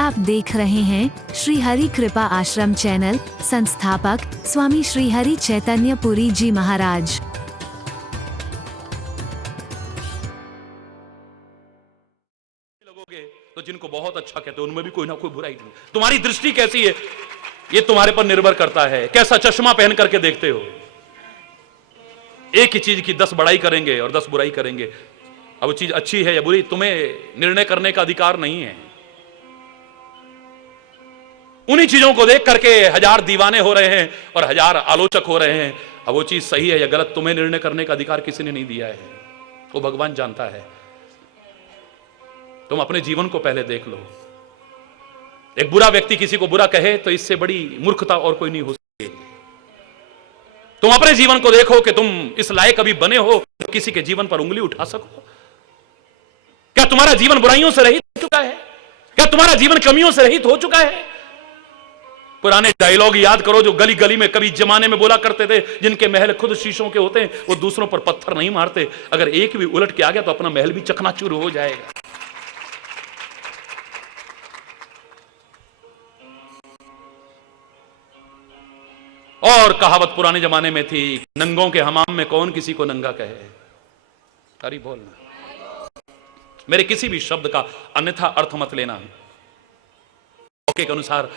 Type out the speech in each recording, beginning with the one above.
आप देख रहे हैं श्री हरि कृपा आश्रम चैनल। संस्थापक स्वामी श्री हरि चैतन्य पुरी जी महाराज। लगोगे तो जिनको बहुत अच्छा कहते हो उनमें भी कोई ना कोई बुराई नहीं। तुम्हारी दृष्टि कैसी है ये तुम्हारे पर निर्भर करता है। कैसा चश्मा पहन करके देखते हो। एक ही चीज की 10 बड़ाई करेंगे और 10 बुराई करेंगे। अब वो चीज अच्छी है या बुरी तुम्हें निर्णय करने का अधिकार नहीं है। उन्हीं चीजों को देख करके 1000 दीवाने हो रहे हैं और 1000 आलोचक हो रहे हैं। अब वो चीज सही है या गलत तुम्हें निर्णय करने का अधिकार किसी ने नहीं दिया है, वो भगवान जानता है। तुम अपने जीवन को पहले देख लो। एक बुरा व्यक्ति किसी को बुरा कहे तो इससे बड़ी मूर्खता और कोई नहीं हो सकती। तुम अपने जीवन को देखो कि तुम इस लायक अभी बने हो तो किसी के जीवन पर उंगली उठा सको। क्या तुम्हारा जीवन बुराइयों से रहित हो चुका है? क्या तुम्हारा जीवन कमियों से रहित हो चुका है? पुराने डायलॉग याद करो जो गली गली में कभी जमाने में बोला करते थे, जिनके महल खुद शीशों के होते हैं वो दूसरों पर पत्थर नहीं मारते। अगर एक भी उलट के आ गया तो अपना महल भी चकनाचूर हो जाएगा। और कहावत पुराने जमाने में थी, नंगों के हमाम में कौन किसी को नंगा कहे। हरि बोलना। मेरे किसी भी शब्द का अन्यथा अर्थ मत लेना, मौके के अनुसार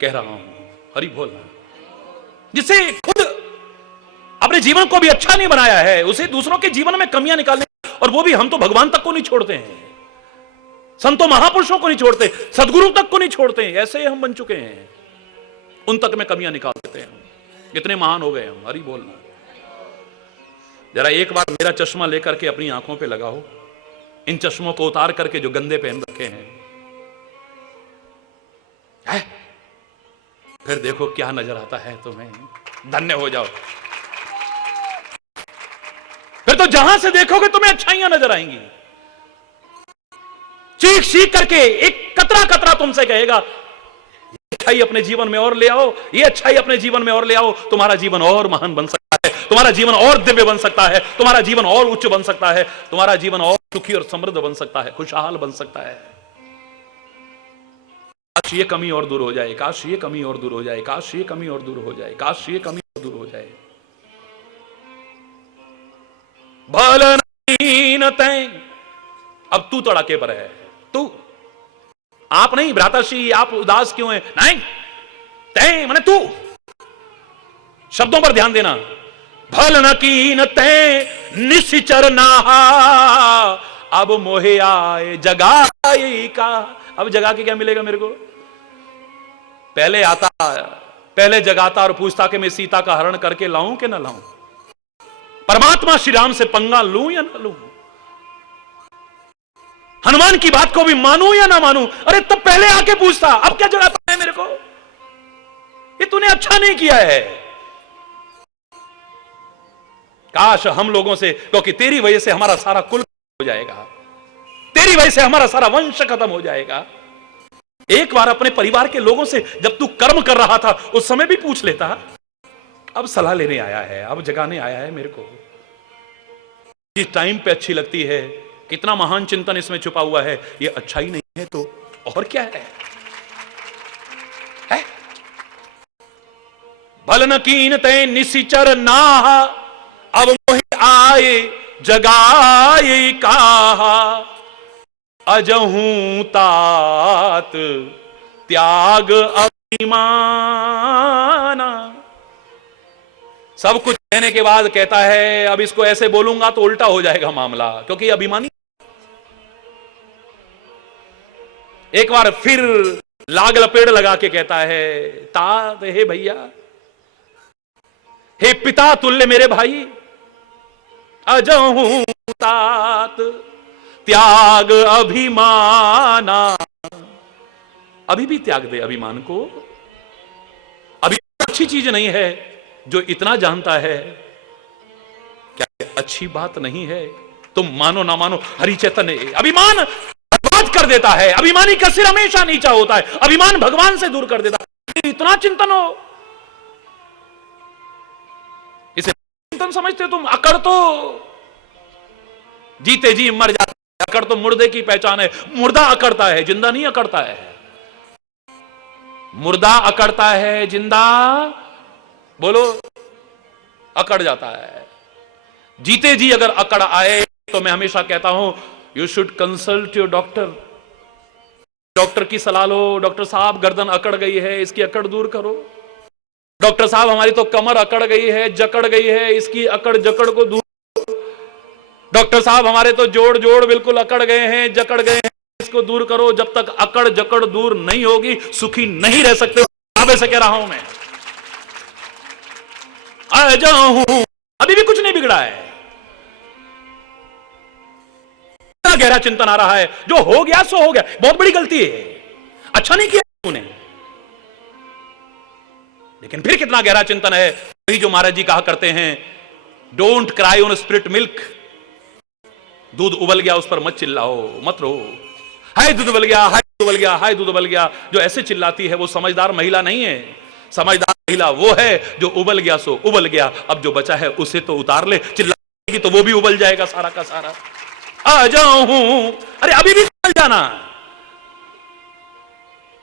कह रहा हूं। हरि बोलना। जिसे खुद अपने जीवन को भी अच्छा नहीं बनाया है उसे दूसरों के जीवन में कमियां निकालने, और वो भी हम तो भगवान तक को नहीं छोड़ते हैं, संतों महापुरुषों को नहीं छोड़ते, सदगुरु तक को नहीं छोड़ते हैं। ऐसे हम बन चुके हैं, उन तक में कमियां निकाल देते हैं। इतने महान हो गए हम। हरि बोलना। जरा एक बार मेरा चश्मा लेकर के अपनी आंखों पे लगाओ, इन चश्मों को उतार करके जो गंदे पहन रखे हैं, फिर देखो क्या नजर आता है तुम्हें। धन्य हो जाओ। फिर तो जहां से देखोगे तुम्हें अच्छाइयां नजर आएंगी। चीख चीख करके एक कतरा कतरा तुमसे कहेगा, अच्छाई अपने जीवन में और ले आओ, ये अच्छाई अपने जीवन में और ले आओ। तुम्हारा जीवन और महान बन सकता है, तुम्हारा जीवन और दिव्य बन सकता है, तुम्हारा जीवन और उच्च बन सकता है, तुम्हारा जीवन और सुखी और समृद्ध बन सकता है, खुशहाल बन सकता है। काश ये कमी और दूर हो जाए, काश ये कमी और दूर हो जाए, काश ये कमी और दूर हो जाए, काश ये कमी और दूर हो जाए। भल नहीं न तैं, अब तू तड़ाके पर है। तू, आप नहीं भ्राताश्री, आप उदास क्यों हैं? नहीं, तैं माने तू। शब्दों पर ध्यान देना। भल न कीन तैं निश्चर नाहा, अब मोहे आए जगाई का। अब जगा के क्या मिलेगा मेरे को? पहले आता, पहले जगाता और पूछता कि मैं सीता का हरण करके लाऊं कि ना लाऊं, परमात्मा श्री राम से पंगा लूं या ना लूं, हनुमान की बात को भी मानूं या ना मानूं। अरे तब पहले आके पूछता, अब क्या जगाता है मेरे को? ये तूने अच्छा नहीं किया है। काश हम लोगों से, क्योंकि तेरी वजह से हमारा सारा कुल हो जाएगा, तेरी वजह से हमारा सारा वंश खत्म हो जाएगा। एक बार अपने परिवार के लोगों से जब तू कर्म कर रहा था उस समय भी पूछ लेता। अब सलाह लेने आया है, अब जगाने आया है मेरे को। इस टाइम पे अच्छी लगती है, कितना महान चिंतन इसमें छुपा हुआ है। ये अच्छा ही नहीं है तो और क्या है? भल न कीन तैं निशिचर नाहा, अब मोहि आए जगाए काहा, अजहूं तात त्याग अभिमाना। सब कुछ कहने के बाद कहता है अब इसको ऐसे बोलूंगा तो उल्टा हो जाएगा मामला, क्योंकि अभिमानी। एक बार फिर लाग लपेड़ लगा के कहता है, तात हे भैया, हे पिता तुल्य मेरे भाई, अजहूं तात त्याग अभिमाना। अभी भी त्याग दे अभिमान को। अभी अच्छी चीज नहीं है जो इतना जानता है। क्या अच्छी बात नहीं है? तुम मानो ना मानो, हरि चैतन्य अभिमान बर्बाद कर देता है। अभिमानी का सिर हमेशा नीचा होता है, अभिमान भगवान से दूर कर देता है। इतना चिंतन हो, इसे चिंतन समझते हो तुम? अकड़ तो जीते जी मर जाता है, अकड़ तो मुर्दे की पहचान है। मुर्दा अकड़ता है, जिंदा नहीं अकड़ता है। मुर्दा अकड़ता है, जिंदा बोलो अकड़ जाता है। जीते जी अगर अकड़ आए तो मैं हमेशा कहता हूं you should consult your doctor. Doctor की सलाह लो, डॉक्टर साहब गर्दन अकड़ गई है, इसकी अकड़ दूर करो। डॉक्टर साहब हमारी तो कमर अकड़ गई है, जकड़ गई है, इसकी अकड़ जकड़ को दूर। डॉक्टर साहब हमारे तो जोड़ जोड़ बिल्कुल अकड़ गए हैं, जकड़ गए हैं, इसको दूर करो। जब तक अकड़ जकड़ दूर नहीं होगी सुखी नहीं रह सकते। अब ऐसे कह रहा हूं मैं, आ जाऊं, अभी भी कुछ नहीं बिगड़ा है। इतना गहरा चिंतन आ रहा है, जो हो गया सो हो गया, बहुत बड़ी गलती है, अच्छा नहीं किया तूने। लेकिन फिर कितना गहरा चिंतन है, वही जो महाराज जी कहा करते हैं, don't cry on split milk. दूध उबल गया उस पर मत चिल्लाओ, मत रो। हाय दूध उबल गया, हाय दूध उबल गया, हाय दूध उबल गया। जो ऐसे चिल्लाती है वो समझदार महिला नहीं है। समझदार महिला वो है जो उबल गया सो उबल गया, अब जो बचा है उसे तो उतार ले। चिल्लाएगी तो वो भी उबल जाएगा सारा का सारा। आ जाऊं, अरे अभी भी चल जाना,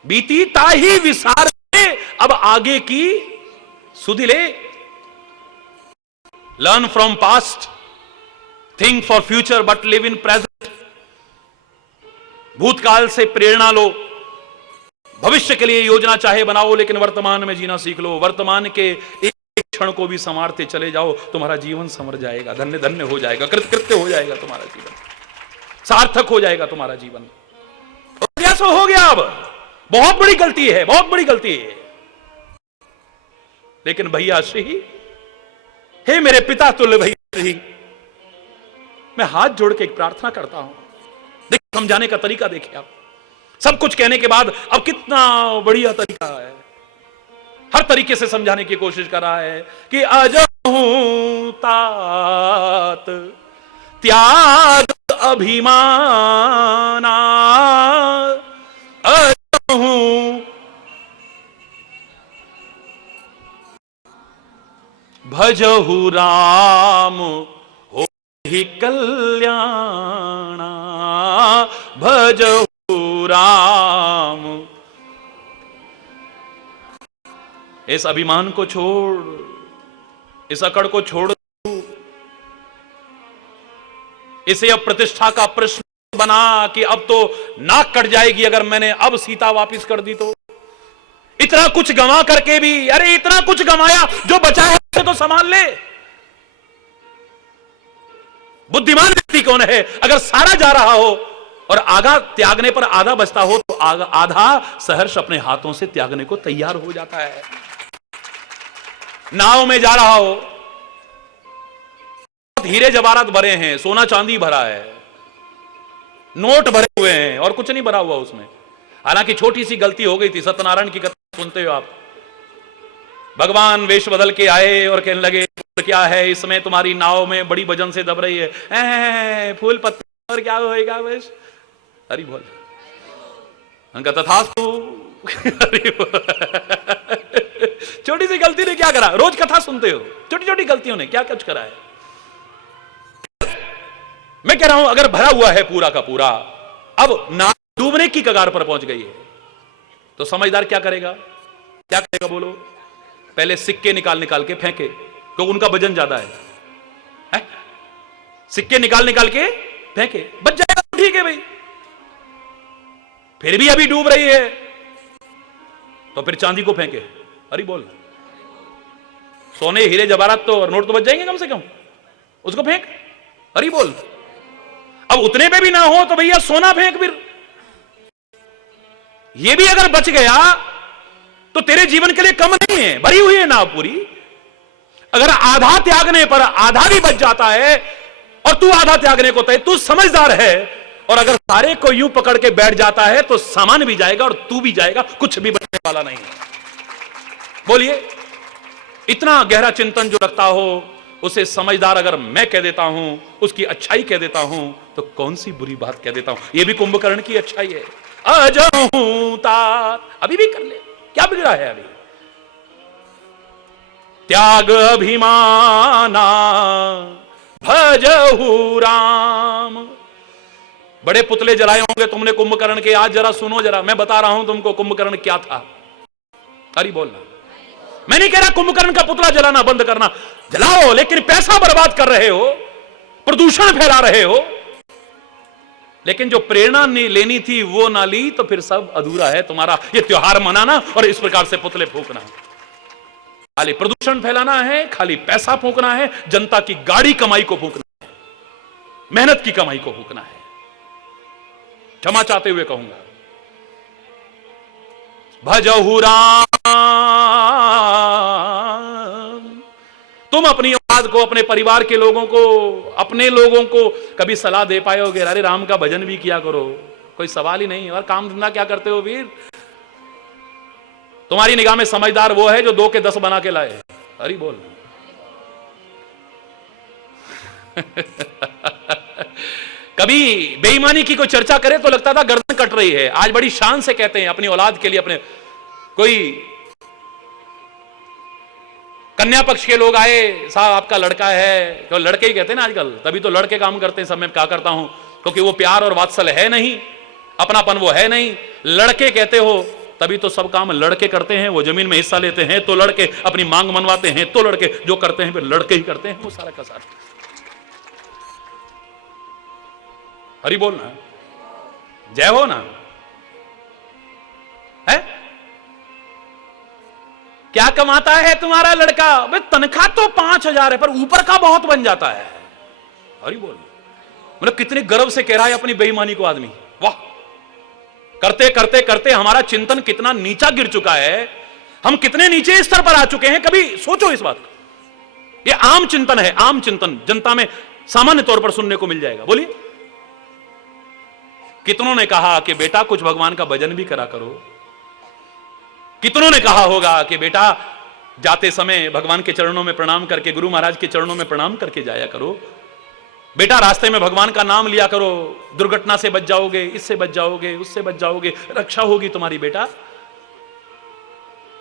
बीती ताही विसार में, अब आगे की सुधि ले। Learn from past, think for future but live in present. भूतकाल से प्रेरणा लो, भविष्य के लिए योजना चाहे बनाओ, लेकिन वर्तमान में जीना सीख लो। वर्तमान के एक क्षण को भी संवारते चले जाओ, तुम्हारा जीवन संवर जाएगा, धन्य धन्य हो जाएगा, कृत्य हो जाएगा तुम्हारा जीवन, सार्थक हो जाएगा तुम्हारा जीवन। सो हो गया, अब बहुत बड़ी गलती है, बहुत बड़ी गलती है। लेकिन भैया श्री, हे मेरे पिता तुल्य भैया श्री, मैं हाथ जोड़ के एक प्रार्थना करता हूं। देखिए समझाने का तरीका देखिए आप, सब कुछ कहने के बाद अब कितना बढ़िया तरीका है, हर तरीके से समझाने की कोशिश कर रहा है कि अजहूं तात त्याग अभिमाना, अजहूं भजहु राम हो ही कल्याणा, भजहु राम। इस अभिमान को छोड़, इस अकड़ को छोड़, इसे अब प्रतिष्ठा का प्रश्न बना कि अब तो नाक कट जाएगी अगर मैंने अब सीता वापस कर दी तो। इतना कुछ गंवा करके भी, अरे इतना कुछ गंवाया, जो बचा है उसे तो संभाल ले। बुद्धिमान व्यक्ति कौन है? अगर सारा जा रहा हो और आधा त्यागने पर आधा बचता हो तो आधा सहर्ष अपने हाथों से त्यागने को तैयार हो जाता है। नाव में जा रहा हो, हीरे जवाहरात भरे हैं, सोना चांदी भरा है, नोट भरे हुए हैं और कुछ नहीं भरा हुआ उसमें। हालांकि छोटी सी गलती हो गई थी। सत्यनारायण की कथा सुनते हो आप, भगवान वेश बदल के आए और कहने लगे क्या है इसमें, तुम्हारी नाव में बड़ी वजन से दब रही है, फूल पत्ते और क्या होएगा वेश। हरि बोल, उनका तथास्तु। छोटी सी गलती ने क्या करा? रोज कथा सुनते हो, छोटी छोटी गलतियों ने क्या कुछ करा है। मैं कह रहा हूं अगर भरा हुआ है पूरा का पूरा, अब नाव डूबने की कगार पर पहुंच गई है, तो समझदार क्या करेगा? क्या करेगा बोलो? पहले सिक्के निकाल निकाल के फेंके, क्योंकि उनका वजन ज्यादा है। सिक्के निकाल निकाल के फेंके, बच जाएगा तो ठीक है भाई। फिर भी अभी डूब रही है तो फिर चांदी को फेंके। अरे बोल, सोने हीरे जवाहरात तो और नोट तो बच जाएंगे कम से कम, उसको फेंक। अरे बोल, अब उतने पे भी ना हो तो भैया सोना फेंक। फिर ये भी अगर बच गया तो तेरे जीवन के लिए कम नहीं है, भरी हुई है नाव पूरी। अगर आधा त्यागने पर आधा भी बच जाता है और तू आधा त्यागने को तय, तू समझदार है। और अगर सारे को यूं पकड़ के बैठ जाता है तो सामान भी जाएगा और तू भी जाएगा, कुछ भी बचने वाला नहीं है। बोलिए, इतना गहरा चिंतन जो रखता हो उसे समझदार अगर मैं कह देता हूं, उसकी अच्छाई कह देता हूं, तो कौन सी बुरी बात कह देता हूं? यह भी कुंभकर्ण की अच्छाई है। अजहूं तात, अभी भी कर ले, क्या बिगड़ा है अभी? त्याग अभिमाना भजहु राम। बड़े पुतले जलाए होंगे तुमने कुंभकर्ण के, आज जरा सुनो, जरा मैं बता रहा हूं तुमको कुंभकर्ण क्या था। अरे बोलना। मैं नहीं कह रहा कुंभकर्ण का पुतला जलाना बंद करना, जलाओ, लेकिन पैसा बर्बाद कर रहे हो, प्रदूषण फैला रहे हो, लेकिन जो प्रेरणा लेनी थी वो ना ली, तो फिर सब अधूरा है तुम्हारा ये त्योहार मनाना और इस प्रकार से पुतले फूंकना। खाली प्रदूषण फैलाना है, खाली पैसा फूंकना है, जनता की गाड़ी कमाई को फूंकना है, मेहनत की कमाई को फूंकना है। क्षमा चाहते हुए कहूंगा, भजहु राम। तुम अपनी औलाद को, अपने परिवार के लोगों को, अपने लोगों को कभी सलाह दे पाए होगे, अरे राम का भजन भी किया करो? कोई सवाल ही नहीं। और काम धंधा क्या करते हो वीर? तुम्हारी निगाह में समझदार वो है जो 2 के 10 बना के लाए। अरे बोल। कभी बेईमानी की कोई चर्चा करे तो लगता था गर्दन कट रही है। आज बड़ी शान से कहते हैं अपनी औलाद के लिए, अपने कोई कन्या पक्ष के लोग आए, साहब आपका लड़का है, क्यों लड़के ही कहते हैं ना आजकल, तभी तो लड़के काम करते हैं सब। मैं क्या करता हूं, क्योंकि वो प्यार और वात्सल्य है नहीं, अपनापन वो है नहीं। लड़के कहते हो तभी तो सब काम लड़के करते हैं। वो जमीन में हिस्सा लेते हैं तो लड़के, अपनी मांग मनवाते हैं तो लड़के, जो करते हैं फिर लड़के ही करते हैं वो सारा का सारा। हरि बोलना, जय हो ना है। क्या कमाता है तुम्हारा लड़का? भाई तनख्वाह तो 5,000 है, पर ऊपर का बहुत बन जाता है। हरि बोल। मतलब कितने गर्व से कह रहा है अपनी बेईमानी को आदमी। वाह, करते करते करते हमारा चिंतन कितना नीचा गिर चुका है, हम कितने नीचे स्तर पर आ चुके हैं। कभी सोचो इस बात को। ये आम चिंतन है, आम चिंतन जनता में सामान्य तौर पर सुनने को मिल जाएगा। बोलिए, कितनों ने कहा कि बेटा कुछ भगवान का भजन भी करा करो? कितनों ने कहा होगा कि बेटा जाते समय भगवान के चरणों में प्रणाम करके, गुरु महाराज के चरणों में प्रणाम करके जाया करो? बेटा रास्ते में भगवान का नाम लिया करो, दुर्घटना से बच जाओगे, इससे बच जाओगे, उससे बच जाओगे, रक्षा होगी तुम्हारी। बेटा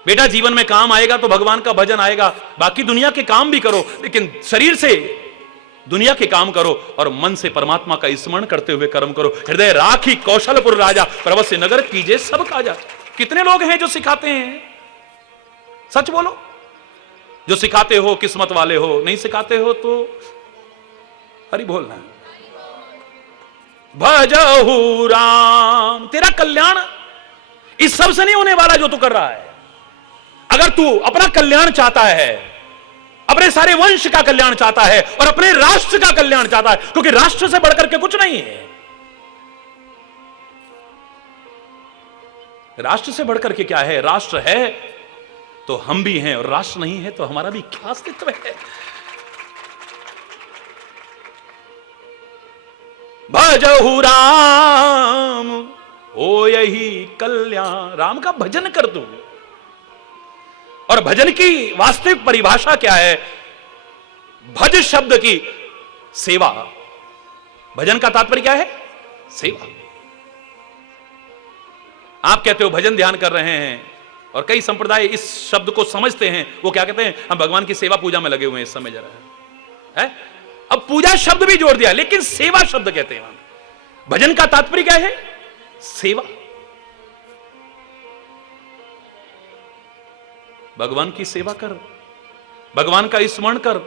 बेटा जीवन में काम आएगा तो भगवान का भजन आएगा। बाकी दुनिया के काम भी करो, लेकिन शरीर से दुनिया के काम करो और मन से परमात्मा का स्मरण करते हुए कर्म करो। हृदय राखी कौशलपुर राजा, प्रवस्य नगर कीजिए सब काजा। कितने लोग हैं जो सिखाते हैं? सच बोलो, जो सिखाते हो किस्मत वाले हो, नहीं सिखाते हो तो हरि बोलना। भजहु राम, तेरा कल्याण इस सब से नहीं होने वाला जो तू कर रहा है। अगर तू अपना कल्याण चाहता है, अपने सारे वंश का कल्याण चाहता है और अपने राष्ट्र का कल्याण चाहता है, क्योंकि राष्ट्र से बढ़कर के कुछ नहीं है। राष्ट्र से बढ़कर के क्या है? राष्ट्र है तो हम भी हैं, और राष्ट्र नहीं है तो हमारा भी क्या अस्तित्व है। भजहु राम, ओ यही कल्याण। राम का भजन कर दो। और भजन की वास्तविक परिभाषा क्या है? भज शब्द की सेवा। भजन का तात्पर्य क्या है? सेवा। आप कहते हो भजन ध्यान कर रहे हैं, और कई संप्रदाय इस शब्द को समझते हैं। वो क्या कहते हैं? हम भगवान की सेवा पूजा में लगे हुए हैं इस समय। जरा है, अब पूजा शब्द भी जोड़ दिया, लेकिन सेवा शब्द कहते हैं। भजन का तात्पर्य क्या है? सेवा। भगवान की सेवा कर, भगवान का स्मरण कर,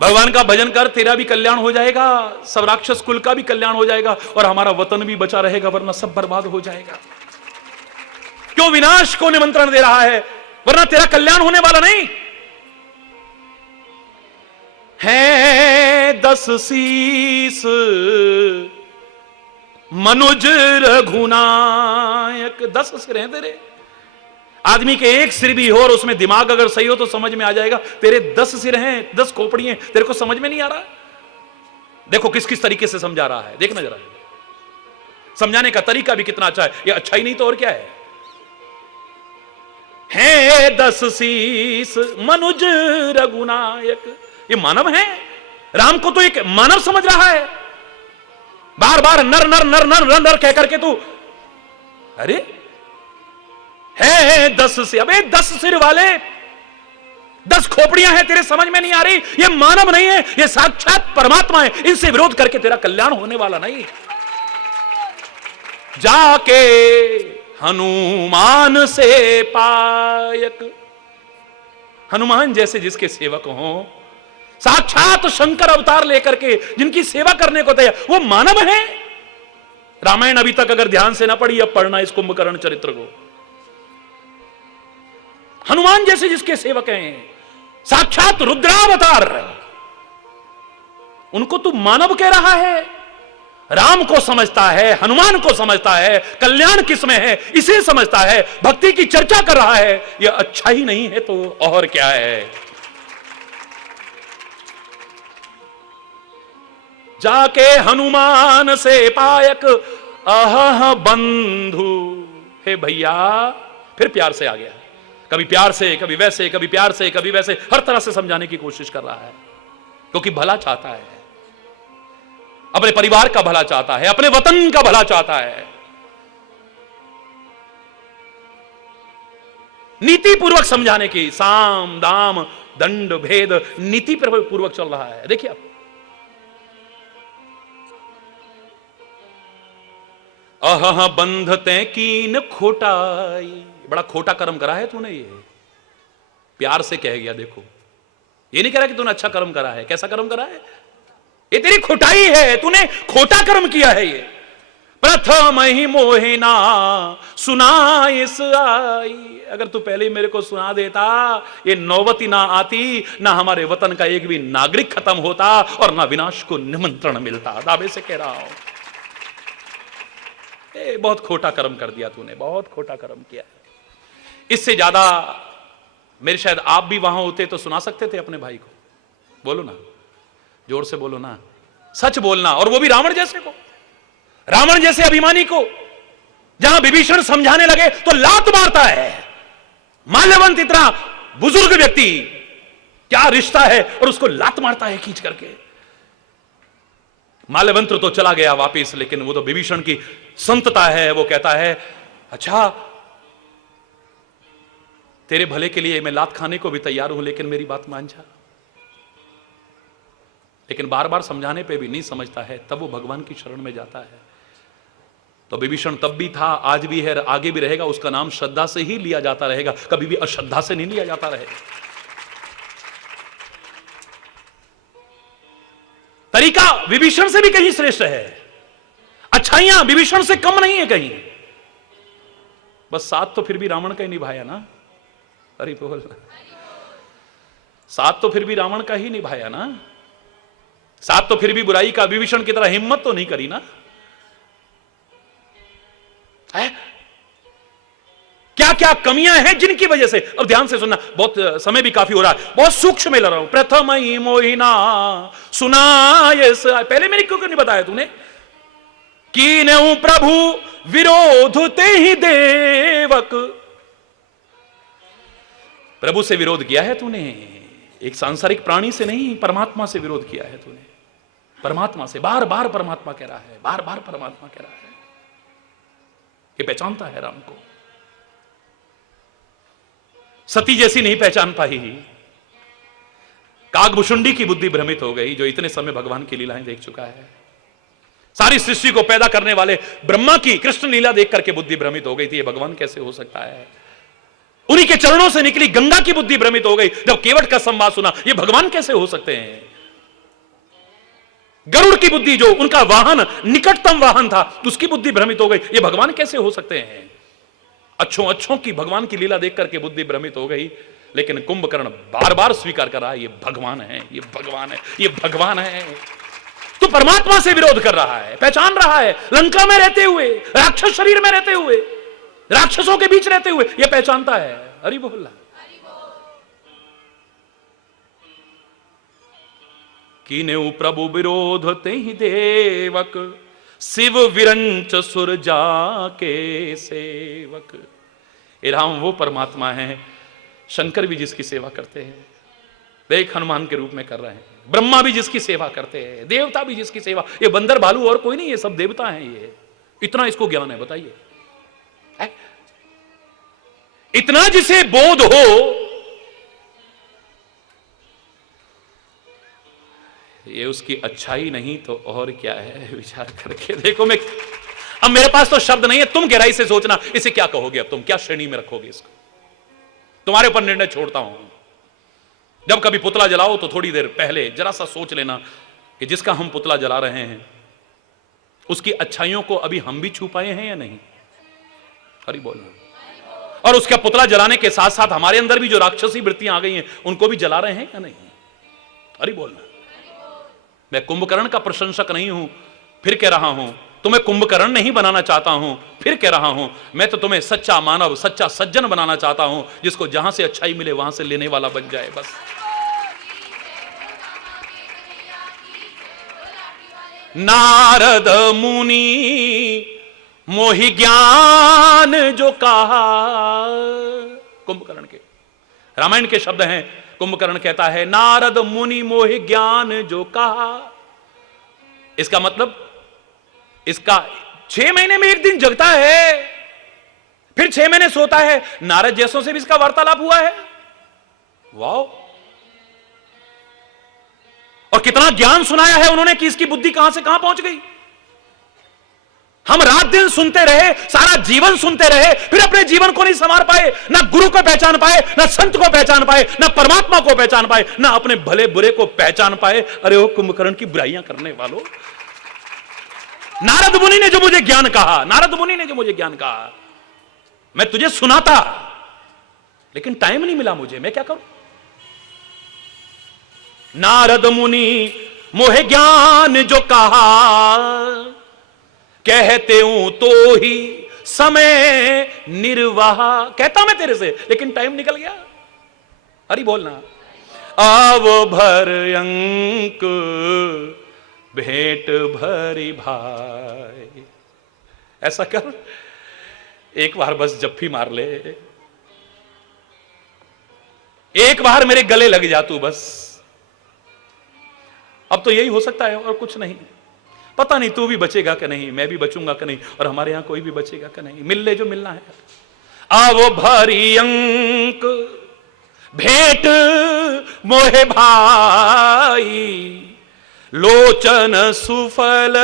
भगवान का भजन कर, तेरा भी कल्याण हो जाएगा, सब राक्षस कुल का भी कल्याण हो जाएगा, और हमारा वतन भी बचा रहेगा, वरना सब बर्बाद हो जाएगा। क्यों विनाश को निमंत्रण दे रहा है? वरना तेरा कल्याण होने वाला नहीं है। 10 शीस मनुज रघुनायक, 10 सिर हैं तेरे। आदमी के एक सिर भी हो और उसमें दिमाग अगर सही हो तो समझ में आ जाएगा। तेरे 10 सिर हैं, 10 खोपड़ी हैं, तेरे को समझ में नहीं आ रहा? देखो किस किस तरीके से समझा रहा है, देखना जरा। समझाने का तरीका भी कितना अच्छा है। ये अच्छा ही नहीं तो और क्या है? 10 शीस मनुज रघुनायक, ये मानव है। राम को तो एक मानव समझ रहा है। बार बार नर नर नर नर नर नर कह करके तू, अरे है 10 सिर, अबे 10 सिर वाले, 10 खोपड़ियां हैं, तेरे समझ में नहीं आ रही? ये मानव नहीं है, ये साक्षात परमात्मा है। इनसे विरोध करके तेरा कल्याण होने वाला नहीं। जाके हनुमान से पायक। हनुमान जैसे जिसके सेवक हों, साक्षात शंकर अवतार लेकर के जिनकी सेवा करने को तैयार, वो मानव है। रामायण अभी तक अगर ध्यान से ना पढ़ी, अब पढ़ना इस कुंभकर्ण चरित्र को। हनुमान जैसे जिसके सेवक हैं, साक्षात रुद्रावतार, उनको तू मानव कह रहा है। राम को समझता है, हनुमान को समझता है, कल्याण किसमें है इसे समझता है, भक्ति की चर्चा कर रहा है। यह अच्छा ही नहीं है तो और क्या है। जाके हनुमान से पायक अह बंधु। हे भैया, फिर प्यार से आ गया, कभी प्यार से, कभी वैसे, कभी प्यार से, कभी वैसे, हर तरह से समझाने की कोशिश कर रहा है, क्योंकि भला चाहता है, अपने परिवार का भला चाहता है, अपने वतन का भला चाहता है। नीति पूर्वक समझाने की, साम दाम दंड भेद नीति पूर्वक चल रहा है। देखिए आप, अह बंधते कीन खोटाई। बड़ा खोटा कर्म करा है तूने, ये प्यार से कह गया। देखो, ये नहीं कह रहा कि तूने अच्छा कर्म करा है। कैसा कर्म करा है? ये तेरी खोटाई है, तूने खोटा कर्म किया है। ये प्रथम ही मोहिना सुनाइस आई। अगर तू पहले ही मेरे को सुना देता, ये नौबती ना आती, ना हमारे वतन का एक भी नागरिक खत्म होता और ना विनाश को निमंत्रण मिलता। दावे से कह रहा हूं, बहुत खोटा कर्म कर दिया तूने, बहुत खोटा कर्म किया। इससे ज्यादा मेरे शायद आप भी वहां होते तो सुना सकते थे अपने भाई को। बोलो ना, जोर से बोलो ना, सच बोलना। और वो भी रावण जैसे को, रावण जैसे अभिमानी को। जहां विभीषण समझाने लगे तो लात मारता है। माल्यवंत इतना बुजुर्ग व्यक्ति, क्या रिश्ता है, और उसको लात मारता है खींच करके। माल्यवंत तो चला गया वापिस, लेकिन वो तो विभीषण की संतता है। वो कहता है, अच्छा तेरे भले के लिए मैं लात खाने को भी तैयार हूं, लेकिन मेरी बात मान जा। लेकिन बार बार समझाने पे भी नहीं समझता है, तब वो भगवान की शरण में जाता है। तो विभीषण तब भी था, आज भी है, आगे भी रहेगा। उसका नाम श्रद्धा से ही लिया जाता रहेगा, कभी भी अश्रद्धा से नहीं लिया जाता रहेगा। तरीका विभीषण से भी कहीं श्रेष्ठ है, अच्छाइयां विभीषण से कम नहीं है कहीं। बस साथ तो फिर भी रावण का ही निभाया ना। अरे बोल, साथ तो फिर भी रावण का ही निभाया ना। साथ तो फिर भी बुराई का विभीषण की तरह हिम्मत तो नहीं करी ना है? क्या क्या कमियां हैं जिनकी वजह से, अब ध्यान से सुनना, बहुत समय भी काफी हो रहा है, बहुत सूक्ष्म में लड़ रहा हूं। प्रथम ही मोहिना सुनाय। पहले मेरे क्यों नहीं बताया तूने? कीन्हु प्रभु विरोध ते ही देवक। प्रभु से विरोध किया है तूने, एक सांसारिक प्राणी से नहीं, परमात्मा से विरोध किया है तूने। परमात्मा से, बार बार परमात्मा कह रहा है, बार बार परमात्मा कह रहा है। ये पहचानता है राम को। सती जैसी नहीं पहचान पाई, काकभुषुंडी की बुद्धि भ्रमित हो गई, जो इतने समय भगवान की लीलाएं देख चुका है। सारी सृष्टि को पैदा करने वाले ब्रह्मा की कृष्ण लीला देख करके बुद्धि भ्रमित हो गई थी। ये भगवान कैसे हो सकता है? उन्हीं के चरणों से निकली गंगा की बुद्धि भ्रमित हो गई जब केवट का संवाद सुना। ये भगवान कैसे हो सकते हैं? गरुड़ की बुद्धि, जो उनका वाहन, निकटतम वाहन था, उसकी बुद्धि भ्रमित हो गई। ये भगवान कैसे हो सकते हैं? अच्छों अच्छों की भगवान की लीला देख करके बुद्धि भ्रमित हो गई। लेकिन कुंभकर्ण बार बार स्वीकार कर रहा है, ये भगवान है, ये भगवान है, ये भगवान है। तो परमात्मा से विरोध कर रहा है, पहचान रहा है। लंका में रहते हुए, राक्षस शरीर में रहते हुए, राक्षसों के बीच रहते हुए ये पहचानता है। हरि बोल। कीन्हु प्रभु विरोध ते ही देवक, शिव विरंच सुर जाके सेवक। ये राम वो परमात्मा है, शंकर भी जिसकी सेवा करते हैं, देख हनुमान के रूप में कर रहे हैं। ब्रह्मा भी जिसकी सेवा करते हैं, देवता भी जिसकी सेवा। ये बंदर भालू और कोई नहीं, ये सब देवता हैं। ये इतना इसको ज्ञान है, बताइए। इतना जिसे बोध हो, ये उसकी अच्छाई नहीं तो और क्या है? विचार करके देखो। मैं अब मेरे पास तो शब्द नहीं है, तुम गहराई से सोचना इसे क्या कहोगे, अब तुम क्या श्रेणी में रखोगे इसको, तुम्हारे ऊपर निर्णय छोड़ता हूं। जब कभी पुतला जलाओ तो थोड़ी देर पहले जरा सा सोच लेना कि जिसका हम पुतला जला रहे हैं उसकी अच्छाइयों को अभी हम भी छू पाए हैं या नहीं। हरि बोलना। और उसका पुतला जलाने के साथ साथ हमारे अंदर भी जो राक्षसी वृत्तियां आ गई हैं उनको भी जला रहे हैं या नहीं। हरि बोलना। मैं कुंभकर्ण का प्रशंसक नहीं हूं, फिर कह रहा हूं तुम्हें कुंभकर्ण नहीं बनाना चाहता हूं, फिर कह रहा हूं मैं तो तुम्हें सच्चा मानव, सच्चा सज्जन बनाना चाहता हूं, जिसको जहां से अच्छाई मिले वहां से लेने वाला बन जाए बस। नारद मुनि मोहि ज्ञान जो कहा, कुंभकर्ण के रामायण के शब्द हैं। कुंभकर्ण कहता है नारद मुनि मोहि ज्ञान जो कहा। इसका मतलब इसका 6 महीने में एक दिन जगता है, फिर 6 महीने सोता है। नारद जैसों से भी इसका वार्तालाप हुआ है। वाह! और कितना ज्ञान सुनाया है उन्होंने कि इसकी बुद्धि कहां से कहां पहुंच गई। हम रात दिन सुनते रहे, सारा जीवन सुनते रहे, फिर अपने जीवन को नहीं संवार पाए, ना गुरु को पहचान पाए, ना संत को पहचान पाए, ना परमात्मा को पहचान पाए, ना अपने भले बुरे को पहचान पाए। अरे वो कुंभकर्ण की बुराइयां करने वालों, नारद मुनि ने जो मुझे ज्ञान कहा, नारद मुनि ने जो मुझे ज्ञान कहा, मैं तुझे सुनाता, लेकिन टाइम नहीं मिला मुझे, मैं क्या करूं। नारद मुनि मोहे ज्ञान जो कहा, कहते हूं तो ही समय निर्वाह। कहता मैं तेरे से, लेकिन टाइम निकल गया। हरि बोलना। आव भर अंक भेंट भरी भाई। ऐसा कर, एक बार बस जप्फी मार ले, एक बार मेरे गले लग जा तू बस। अब तो यही हो सकता है और कुछ नहीं। पता नहीं तू भी बचेगा कि नहीं, मैं भी बचूंगा कि नहीं, और हमारे यहां कोई भी बचेगा कि नहीं। मिल ले जो मिलना है। आवो भारी अंक भेंट मोहे भाई, लोचन सुफल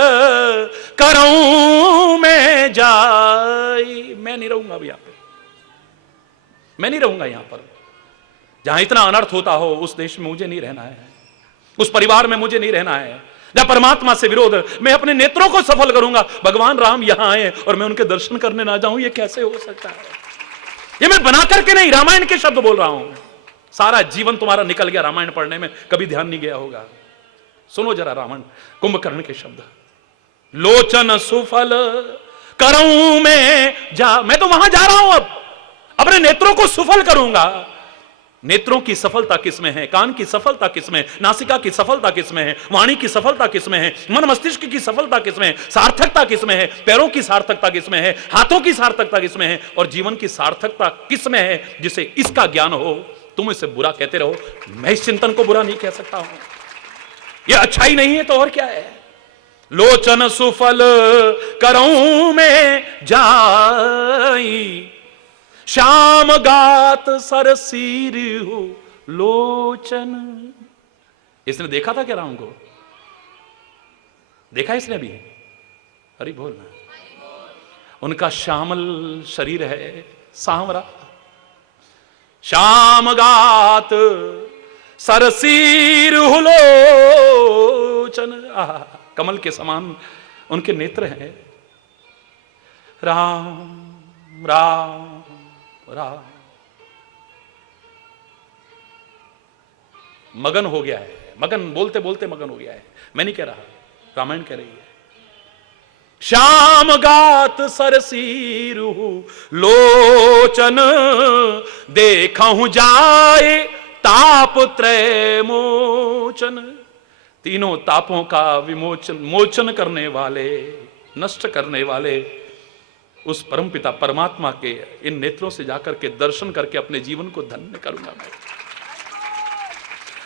करूं मैं जाई। मैं नहीं रहूंगा अब यहां पे, मैं नहीं रहूंगा यहां पर। जहां इतना अनर्थ होता हो उस देश में मुझे नहीं रहना है, उस परिवार में मुझे नहीं रहना है। जब परमात्मा से विरोध, मैं अपने नेत्रों को सफल करूंगा। भगवान राम यहां आए और मैं उनके दर्शन करने ना जाऊं, ये कैसे हो सकता है। ये मैं बना करके नहीं, रामायण के शब्द बोल रहा हूं। सारा जीवन तुम्हारा निकल गया रामायण पढ़ने में, कभी ध्यान नहीं गया होगा। सुनो जरा रामायण, कुंभकर्ण के शब्द। लोचन सुफल करूं मैं तो वहां जा रहा हूं। अब अपने नेत्रों को सफल करूंगा। नेत्रों की सफलता किसमें है, कान की सफलता किसमें है, नासिका की सफलता किसमें है, वाणी की सफलता किसमें है, मन मस्तिष्क की सफलता किसमें है, सार्थकता किसमें है, पैरों की सार्थकता किसमें है, हाथों की सार्थकता किसमें है, और जीवन की सार्थकता किसमें है, जिसे इसका ज्ञान हो। तुम इसे बुरा कहते रहो, मैं इस चिंतन को बुरा नहीं कह सकता हूं। यह अच्छाई नहीं है तो और क्या है। लोचन सुफल करूं मैं जाई, श्याम गात सरसीर हो लोचन। इसने देखा था क्या राम को? देखा इसने भी? हरि बोलना। उनका श्यामल शरीर है, सांवरा। श्याम गात सरसीर हो लोचन। कमल के समान उनके नेत्र हैं। राम राम राम। मगन हो गया है, मगन बोलते बोलते मगन हो गया है। मैं नहीं कह रहा, रामायण कह रही है। श्याम गात सरसीरु लोचन, देखूं जाए ताप त्रय मोचन। तीनों तापों का विमोचन, मोचन करने वाले, नष्ट करने वाले उस परमपिता परमात्मा के इन नेत्रों से जाकर के दर्शन करके अपने जीवन को धन्य करूंगा मैं।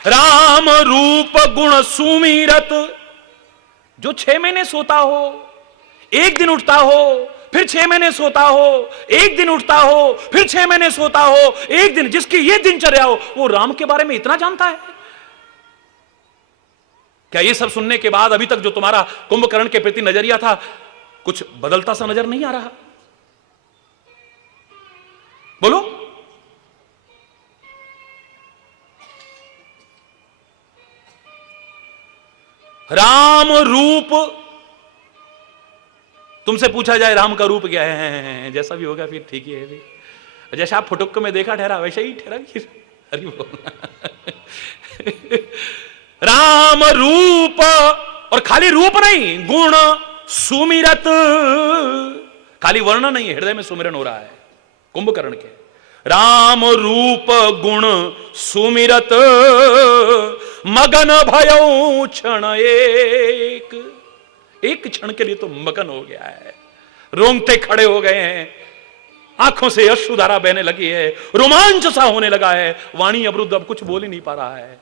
राम रूप गुण सुमिरत। जो 6 महीने सोता हो, एक दिन उठता हो, फिर 6 महीने सोता हो, एक दिन उठता हो, फिर 6 महीने सोता हो, एक दिन, जिसकी ये दिनचर्या हो, वो राम के बारे में इतना जानता है। क्या ये सब सुनने के बाद अभी तक जो तुम्हारा कुंभकर्ण के प्रति नजरिया था, कुछ बदलता सा नजर नहीं आ रहा? बोलो। राम रूप, तुमसे पूछा जाए राम का रूप क्या है, जैसा भी होगा फिर ठीक ही है भी। जैसे आप फुटुक्क में देखा ठहरा वैसे ही ठहरा फिर। हरि बोल। राम रूप, और खाली रूप नहीं, गुण सुमिरत, खाली वर्ण नहीं, हृदय में सुमिरन हो रहा है कुंभकर्ण के। राम रूप गुण सुमिरत, मगन भयो क्षण एक क्षण के लिए तो मगन हो गया है, रोंगटे खड़े हो गए हैं, आंखों से अश्रुधारा बहने लगी है, रोमांच सा होने लगा है, वाणी अवरुद्ध, अब कुछ बोल ही नहीं पा रहा है।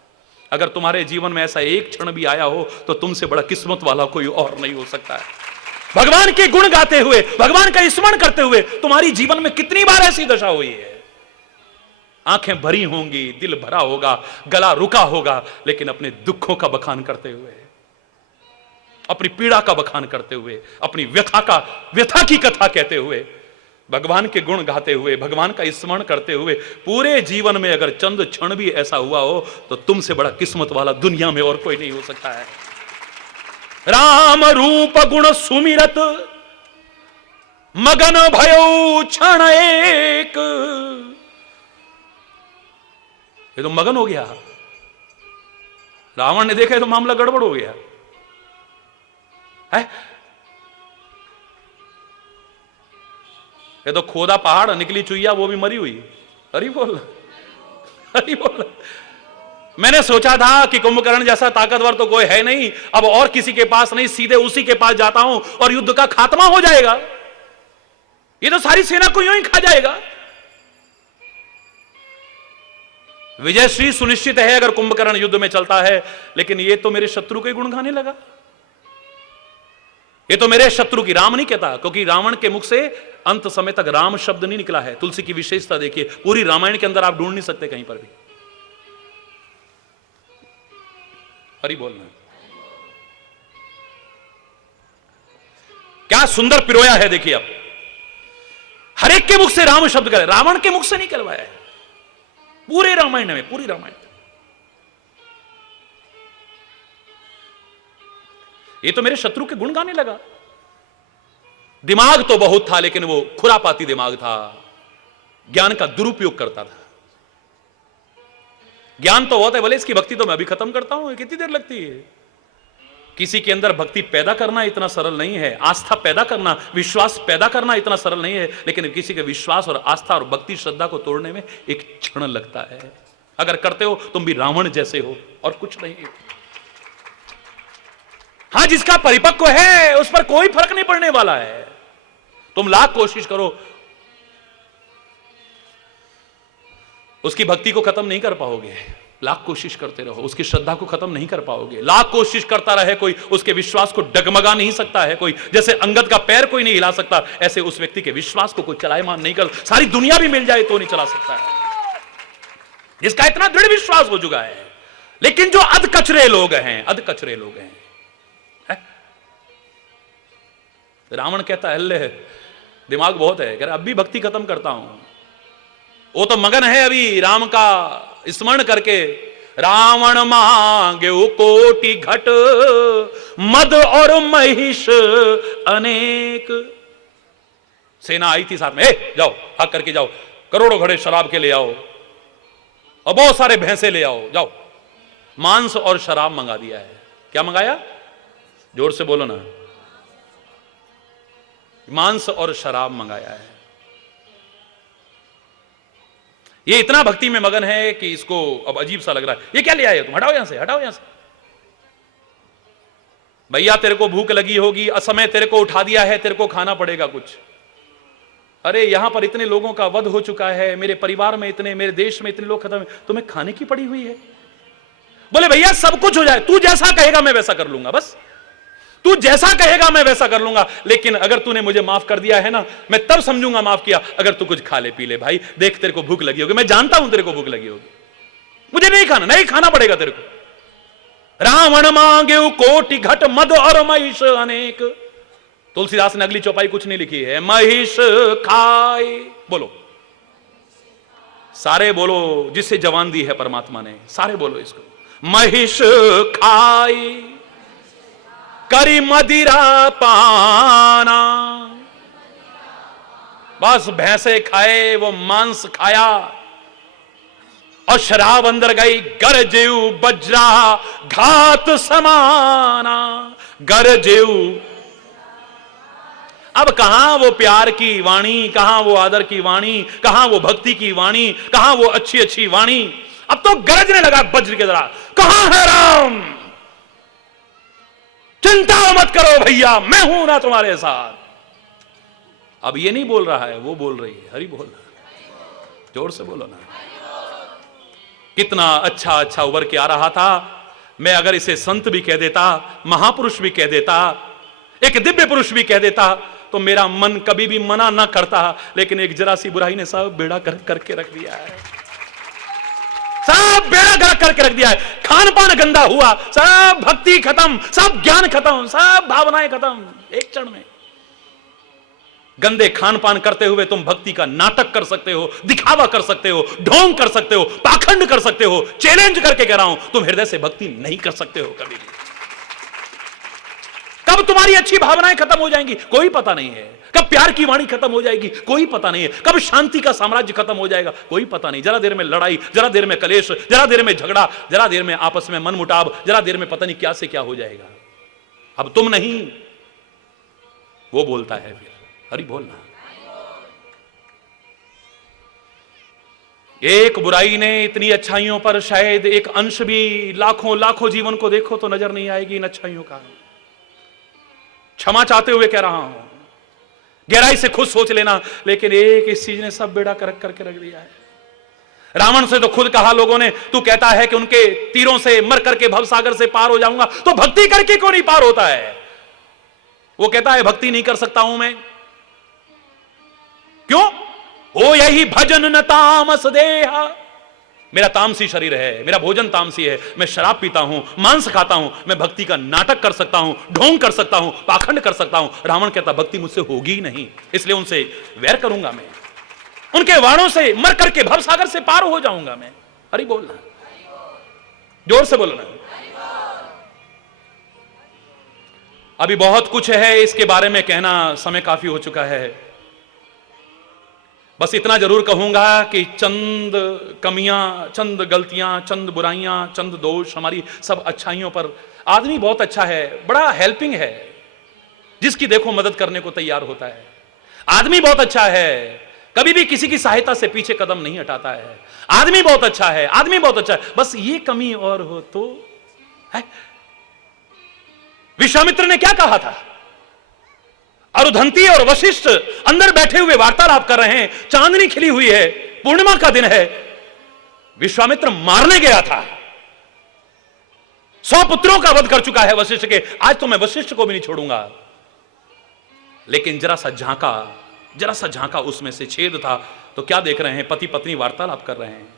अगर तुम्हारे जीवन में ऐसा एक क्षण भी आया हो तो तुमसे बड़ा किस्मत वाला कोई और नहीं हो सकता है। भगवान के गुण गाते हुए, भगवान का स्मरण करते हुए तुम्हारी जीवन में कितनी बार ऐसी दशा हुई है? आंखें भरी होंगी, दिल भरा होगा, गला रुका होगा, लेकिन अपने दुखों का बखान करते हुए, अपनी पीड़ा का बखान करते हुए, अपनी व्यथा की कथा कहते हुए, भगवान के गुण गाते हुए, भगवान का स्मरण करते हुए पूरे जीवन में अगर चंद क्षण भी ऐसा हुआ हो तो तुमसे बड़ा किस्मत वाला दुनिया में और कोई नहीं हो सकता है। राम रूप गुण सुमिरत, मगन भयो क्षण एक, ये तो मगन हो गया। रावण ने देखा तो मामला गड़बड़ हो गया है? ये तो खोदा पहाड़, निकली चुईया वो भी मरी हुई। हरि बोल, हरि बोल। मैंने सोचा था कि कुंभकर्ण जैसा ताकतवर तो कोई है नहीं, अब और किसी के पास नहीं, सीधे उसी के पास जाता हूं और युद्ध का खात्मा हो जाएगा। ये तो सारी सेना को यूं ही खा जाएगा। विजयश्री सुनिश्चित है अगर कुंभकर्ण युद्ध में चलता है, लेकिन ये तो मेरे शत्रु के गुण गाने लगा। ये तो मेरे शत्रु की, राम नहीं कहता, क्योंकि रावण के मुख से अंत समय तक राम शब्द नहीं निकला है। तुलसी की विशेषता देखिए, पूरी रामायण के अंदर आप ढूंढ नहीं सकते कहीं पर भी। हरि बोलना। क्या सुंदर पिरोया है देखिए। अब हर एक के मुख से राम शब्द करे, रावण के मुख से नहीं करवाया है पूरे रामायण में, पूरी रामायण। ये तो मेरे शत्रु के गुण गाने लगा। दिमाग तो बहुत था, लेकिन वो खुरापाती दिमाग था, ज्ञान का दुरुपयोग करता था। ज्ञान तो बहुत है, बोले इसकी भक्ति तो मैं अभी खत्म करता हूं, कितनी देर लगती है? किसी के अंदर भक्ति पैदा करना इतना सरल नहीं है, आस्था पैदा करना, विश्वास पैदा करना इतना सरल नहीं है, लेकिन किसी के विश्वास और आस्था और भक्ति श्रद्धा को तोड़ने में एक क्षण लगता है। अगर करते हो तुम भी रावण जैसे हो और कुछ नहीं। हां, जिसका परिपक्व है उस पर कोई फर्क नहीं पड़ने वाला है। तुम लाख कोशिश करो, उसकी भक्ति को खत्म नहीं कर पाओगे। लाख कोशिश करते रहो, उसकी श्रद्धा को खत्म नहीं कर पाओगे। लाख कोशिश करता रहे कोई, उसके विश्वास को डगमगा नहीं सकता है कोई। जैसे अंगद का पैर कोई नहीं हिला सकता, ऐसे उस व्यक्ति के विश्वास को कोई चलायमान नहीं कर, सारी दुनिया भी मिल जाए तो नहीं चला सकता है, जिसका इतना दृढ़ विश्वास हो चुका है। लेकिन जो अधकचरे लोग हैं, अधकचरे लोग हैं, रावण कहता है ले दिमाग बहुत है, कह रहा अब भी भक्ति खत्म करता हूं। वो तो मगन है अभी राम का स्मरण करके। रावण मांगे कोटि घट, मद और महिष अनेक। सेना आई थी साथ में, जाओ हक करके जाओ, करोड़ों घड़े शराब के ले आओ और बहुत सारे भैंसे ले आओ, जाओ। मांस और शराब मंगा दिया है। क्या मंगाया? जोर से बोलो ना। मांस और शराब मंगाया है। ये इतना भक्ति में मगन है कि इसको अब अजीब सा लग रहा है। ये क्या ले आए तुम? हटाओ यहां से, हटाओ यहां से। भैया तेरे को भूख लगी होगी, असमय तेरे को उठा दिया है, तेरे को खाना पड़ेगा कुछ। अरे यहां पर इतने लोगों का वध हो चुका है, मेरे परिवार में इतने, मेरे देश में इतने लोग खत्म है, तुम्हें खाने की पड़ी हुई है। बोले भैया सब कुछ हो जाए, तू जैसा कहेगा मैं वैसा कर लूंगा, बस तू जैसा कहेगा मैं वैसा कर लूंगा। लेकिन अगर तूने मुझे माफ कर दिया है ना, मैं तब समझूंगा माफ किया अगर तू कुछ खा ले पी ले। भाई देख तेरे को भूख लगी होगी, मैं जानता हूं तेरे को भूख लगी होगी, मुझे नहीं खाना, नहीं खाना पड़ेगा तेरे को। रावण मांगे कोटि घट, मद और महिष अनेक। तुलसीदास ने अगली चौपाई कुछ नहीं लिखी है, महिष खाए, बोलो सारे बोलो, जिससे जवान दी है परमात्मा ने, सारे बोलो इसको, महिष खाए करी मदिरा पाना। बस भैंसे खाए, वो मांस खाया और शराब अंदर गई, गरजेऊ बजरा घात समाना, गरजेऊ। अब कहां वो प्यार की वाणी, कहां वो आदर की वाणी, कहां वो भक्ति की वाणी, कहां वो अच्छी अच्छी वाणी। अब तो गरजने लगा वज्र की तरह, कहां है राम, चिंता मत करो भैया, मैं हूं ना तुम्हारे साथ। अब ये नहीं बोल रहा है, वो बोल रही है, हरि बोल रहा है, जोर से बोलो ना। कितना अच्छा अच्छा उभर के आ रहा था। मैं अगर इसे संत भी कह देता, महापुरुष भी कह देता, एक दिव्य पुरुष भी कह देता, तो मेरा मन कभी भी मना ना करता। लेकिन एक जरा सी बुराई ने सब बेड़ा करके रख दिया है, सब बेड़ा गर्क करके रख दिया है। खान पान गंदा हुआ, सब भक्ति खत्म, सब ज्ञान खत्म, सब भावनाएं खत्म एक क्षण में। गंदे खान पान करते हुए तुम भक्ति का नाटक कर सकते हो, दिखावा कर सकते हो, ढोंग कर सकते हो, पाखंड कर सकते हो। चैलेंज करके कह रहा हूं, तुम हृदय से भक्ति नहीं कर सकते हो कभी भी। कब तुम्हारी अच्छी भावनाएं खत्म हो जाएंगी कोई पता नहीं है, कब प्यार की वाणी खत्म हो जाएगी कोई पता नहीं है, कब शांति का साम्राज्य खत्म हो जाएगा कोई पता नहीं। जरा देर में लड़ाई, जरा देर में कलेश, जरा देर में झगड़ा, जरा देर में आपस में मनमुटाव, जरा देर में पता नहीं क्या से क्या हो जाएगा। अब तुम नहीं, वो बोलता है, फिर हरि बोलना। एक बुराई ने इतनी अच्छाइयों पर शायद एक अंश भी, लाखों लाखों जीवन को देखो तो नजर नहीं आएगी इन अच्छाइयों का। क्षमा चाहते हुए कह रहा हूं, गहराई से खुद सोच लेना। लेकिन एक इस चीज ने सब बेड़ा करक करके रख दिया है। रावण से तो खुद कहा लोगों ने, तू कहता है कि उनके तीरों से मर करके भवसागर से पार हो जाऊंगा, तो भक्ति करके क्यों नहीं पार होता है? वो कहता है भक्ति नहीं कर सकता हूं मैं, क्यों? हो यही भजन न तामस देहा, मेरा तामसी शरीर है, मेरा भोजन तामसी है, मैं शराब पीता हूं, मांस खाता हूं, मैं भक्ति का नाटक कर सकता हूं, ढोंग कर सकता हूं, पाखंड कर सकता हूं। रावण कहता भक्ति मुझसे होगी ही नहीं, इसलिए उनसे वैर करूंगा मैं, उनके वाणों से मर करके भवसागर से पार हो जाऊंगा मैं। हरि बोलना, जोर से बोलना। अभी बहुत कुछ है इसके बारे में कहना, समय काफी हो चुका है। बस इतना जरूर कहूंगा कि चंद कमियां, चंद गलतियां, चंद बुराइयां, चंद दोष हमारी सब अच्छाइयों पर, आदमी बहुत अच्छा है, बड़ा हेल्पिंग है, जिसकी देखो मदद करने को तैयार होता है। आदमी बहुत अच्छा है, कभी भी किसी की सहायता से पीछे कदम नहीं हटाता है। आदमी बहुत अच्छा है, आदमी बहुत अच्छा है, बस ये कमी और हो तो है। विश्वामित्र ने क्या कहा था? अरुधंती और वशिष्ठ अंदर बैठे हुए वार्तालाप कर रहे हैं, चांदनी खिली हुई है, पूर्णिमा का दिन है। विश्वामित्र मारने गया था, 100 पुत्रों का वध कर चुका है वशिष्ठ के, आज तो मैं वशिष्ठ को भी नहीं छोड़ूंगा। लेकिन जरा सा झांका उसमें से छेद था, तो क्या देख रहे हैं? पति पत्नी वार्तालाप कर रहे हैं।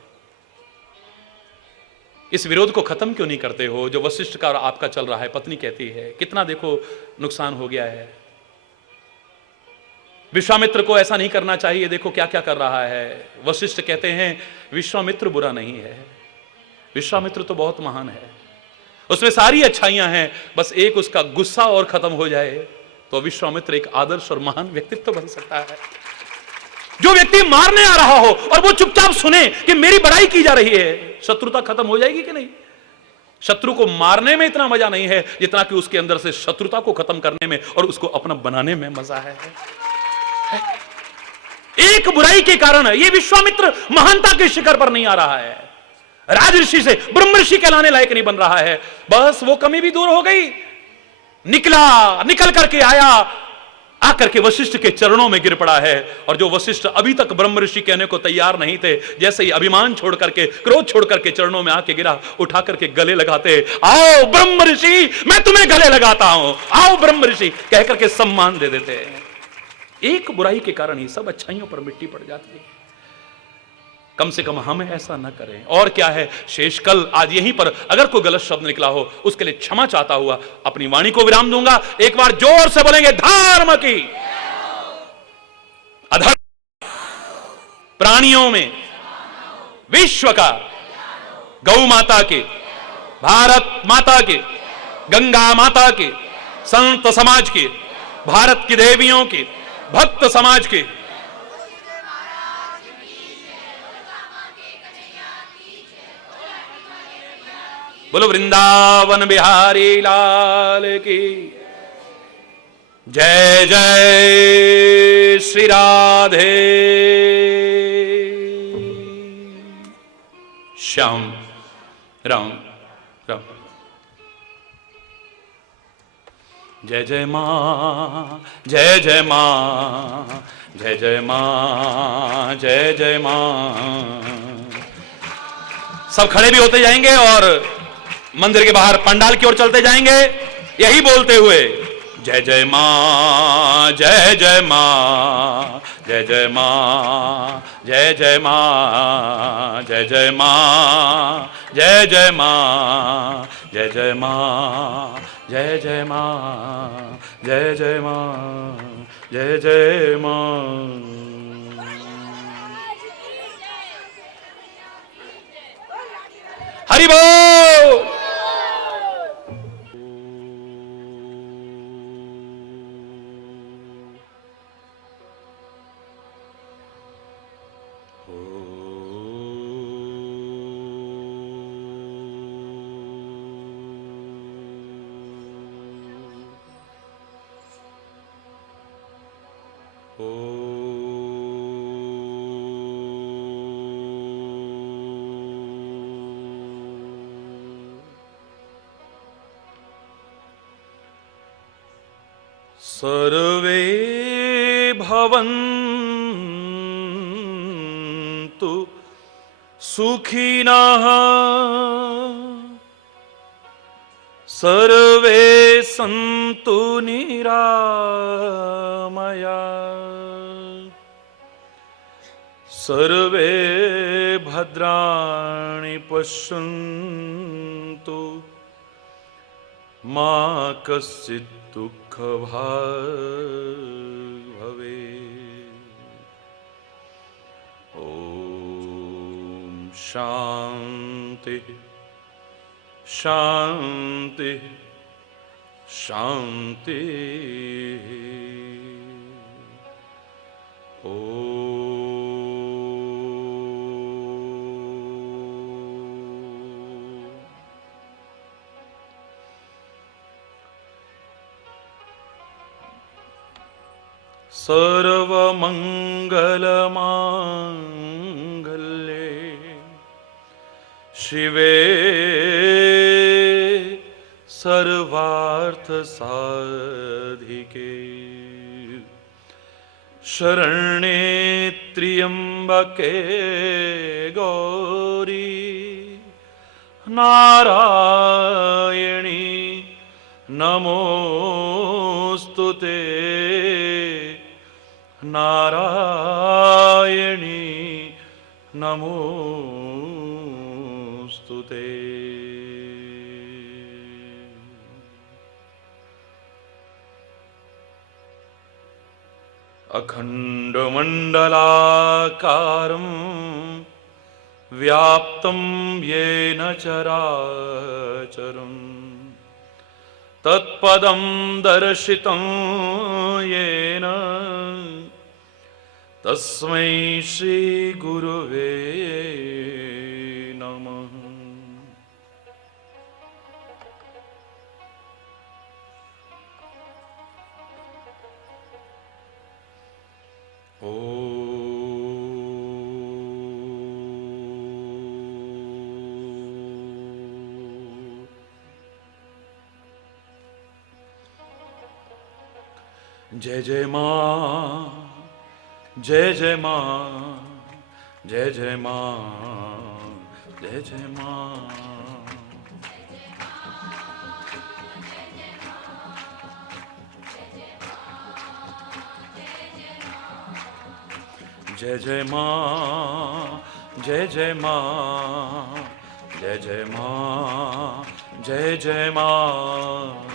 इस विरोध को खत्म क्यों नहीं करते हो जो वशिष्ठ का और आपका चल रहा है? पत्नी कहती है कितना देखो नुकसान हो गया है, विश्वामित्र को ऐसा नहीं करना चाहिए, देखो क्या क्या कर रहा है। वशिष्ठ कहते हैं विश्वामित्र बुरा नहीं है, विश्वामित्र तो बहुत महान है, उसमें सारी अच्छाइयां हैं, बस एक उसका गुस्सा और खत्म हो जाए तो विश्वामित्र एक आदर्श और महान व्यक्तित्व बन सकता है। जो व्यक्ति मारने आ रहा हो और वो चुपचाप सुने कि मेरी बड़ाई की जा रही है, शत्रुता खत्म हो जाएगी कि नहीं? शत्रु को मारने में इतना मजा नहीं है जितना कि उसके अंदर से शत्रुता को खत्म करने में और उसको अपना बनाने में मजा है। एक बुराई के कारण ये विश्वामित्र महानता के शिखर पर नहीं आ रहा है, राजऋषि से ब्रह्म ऋषि कहलाने लायक नहीं बन रहा है। बस वो कमी भी दूर हो गई, निकल करके आया, आकर के वशिष्ठ के चरणों में गिर पड़ा है। और जो वशिष्ठ अभी तक ब्रह्म ऋषि कहने को तैयार नहीं थे, जैसे ही अभिमान छोड़ करके, क्रोध छोड़ करके चरणों में आके गिरा, उठा करके गले लगाते, आओ ब्रह्म ऋषि, मैं तुम्हें गले लगाता हूं, आओ ब्रह्म ऋषि कह करके सम्मान दे देते हैं। एक बुराई के कारण ही सब अच्छाइयों पर मिट्टी पड़ जाती है। कम से कम हम ऐसा न करें। और क्या है शेष, कल आज यहीं पर अगर कोई गलत शब्द निकला हो उसके लिए क्षमा चाहता हुआ अपनी वाणी को विराम दूंगा। एक बार जोर से बोलेंगे धर्म की, अधर्म, प्राणियों में विश्व का, गौ माता के, भारत माता के, गंगा माता के, संत समाज के, भारत की देवियों के, भक्त समाज के, बोलो वृंदावन बिहारी लाल की जय। जय श्री राधे श्याम राम राम। जय जय मां, जय जय मां, जय जय मां, जय जय मां। सब खड़े भी होते जाएंगे और मंदिर के बाहर पंडाल की ओर चलते जाएंगे यही बोलते हुए जय जय मां, जय जय मां, जय जय मां, जय जय मां, जय जय मां, जय जय मां, जय जय मां, जय जय मां, जय जय मां, जय जय मां। हरि बोल। सर्वे भवन्तु सुखिनः, सर्वे सन्तु निरामयाः, सर्वे भद्राणि पश्यन्तु मा कश्चित् दुःखभाग् भवेत्। ॐ शान्ति शान्ति शान्ति। सर्वमंगलमांगल्ये शिवे सर्वार्थसाधिके शरण्ये त्र्यंबके गौरी नारायणी नमोस्तुते नारायणी नमोस्तुते। अखंडमंडलाकारं व्याप्तं येन चराचरं तत्पदं दर्शितं येन तस्मै श्री गुरुवे नमः। ओ जय जय मां, जय जय मां, जय जय मां, जय जय मां। जय जय मां, जय जय माँ, जय जय माँ, जय जय माँ।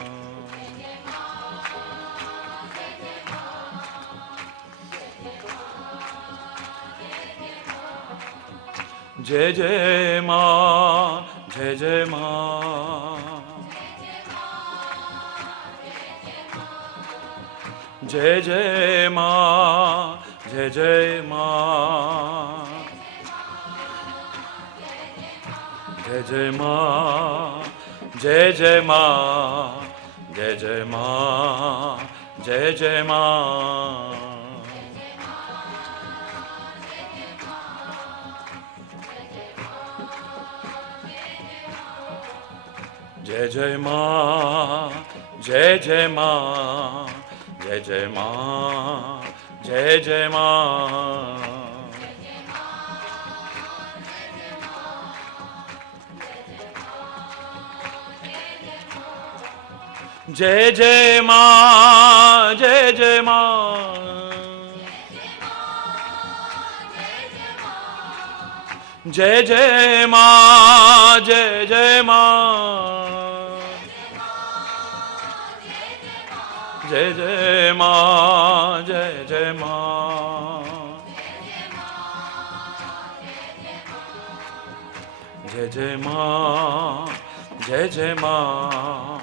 जय जय माँ, जय जय माँ, जय जय माँ, जय जय माँ, जय जय माँ, जय जय माँ, जय जय माँ, जय जय माँ। जय जय माँ, जय जय माँ, जय जय माँ, जय जय माँ। जय जय माँ, जय जय माँ, जय जय माँ, जय जय माँ, जय जय माँ, जय जय माँ, जय जय माँ, जय जय माँ,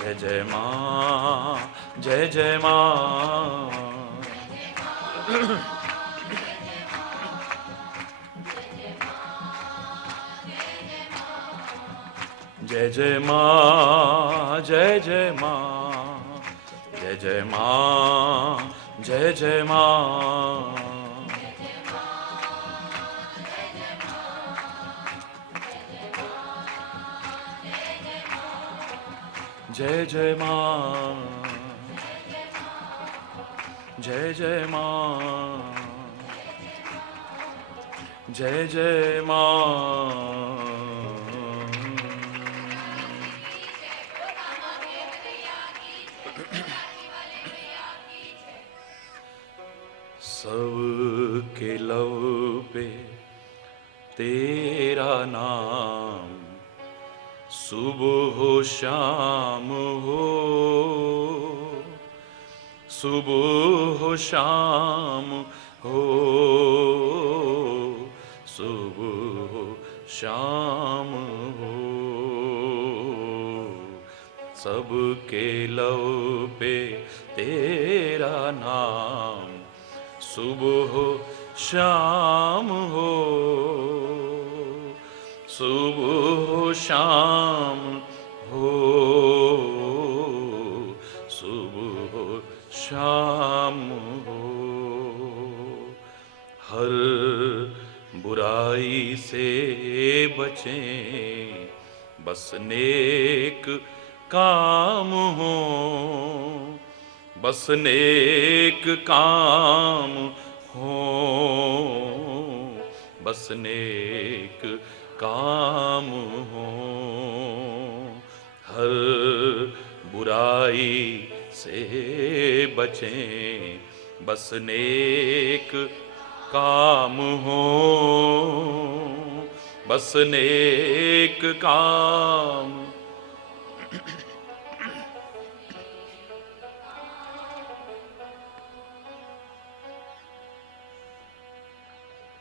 जय जय माँ, जय जय माँ। जय जय माँ, जय जय माँ, जय जय माँ, जय जय माँ। जय जय माँ, जय जय माँ, जय जय माँ। सबके लव पे तेरा नाम, सुबह हो शाम हो, सुबह हो शाम हो, सुबह हो शाम हो। सबके लव पे तेरा नाम, सुबह हो शाम हो, सुबह हो शाम हो, सुबह हो शाम हो। हर बुराई से बचें, बस नेक काम हो, बस नेक काम हो, बस नेक काम हो। हर बुराई से बचें, बस नेक काम हो, बस नेक काम।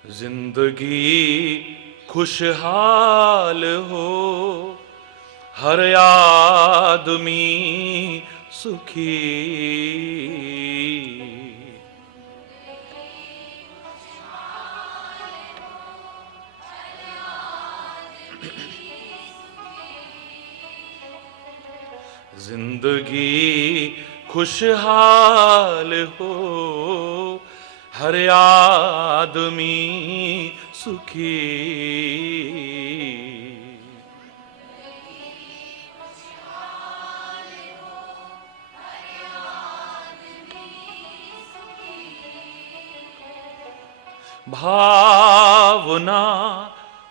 जिंदगी खुशहाल हो, हर आदमी सुखी, जिंदगी खुशहाल हो, हर आदमी सुखी। भावना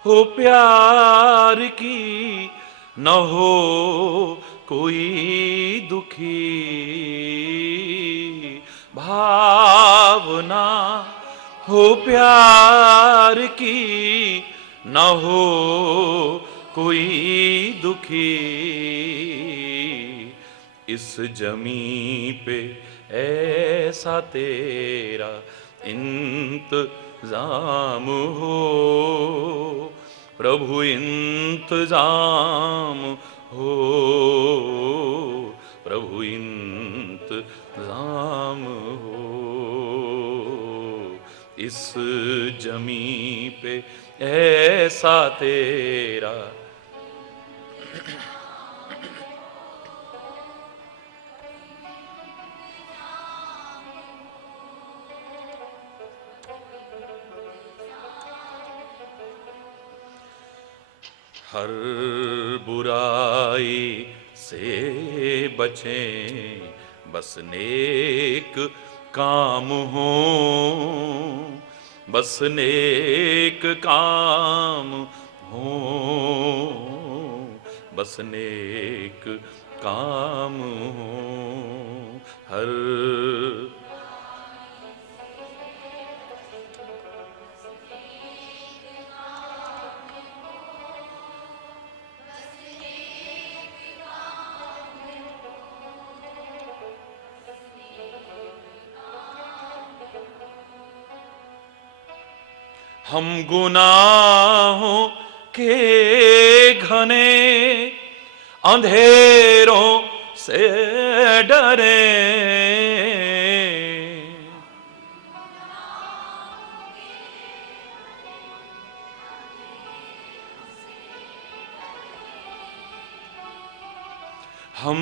हो प्यार की, न हो कोई दुखी। भावना हो प्यार की, न हो कोई दुखी, इस जमी पे ऐसा तेरा इंतजाम हो, प्रभु इंतजाम हो, प्रभु इंतजाम हो, इस जमी पे ऐसा तेरा। हर बुराई से बचें, बस नेक काम हो, बस नेक काम हो, बस नेक काम हो। हर हम गुनाहों के घने अंधेरों से डरे, हम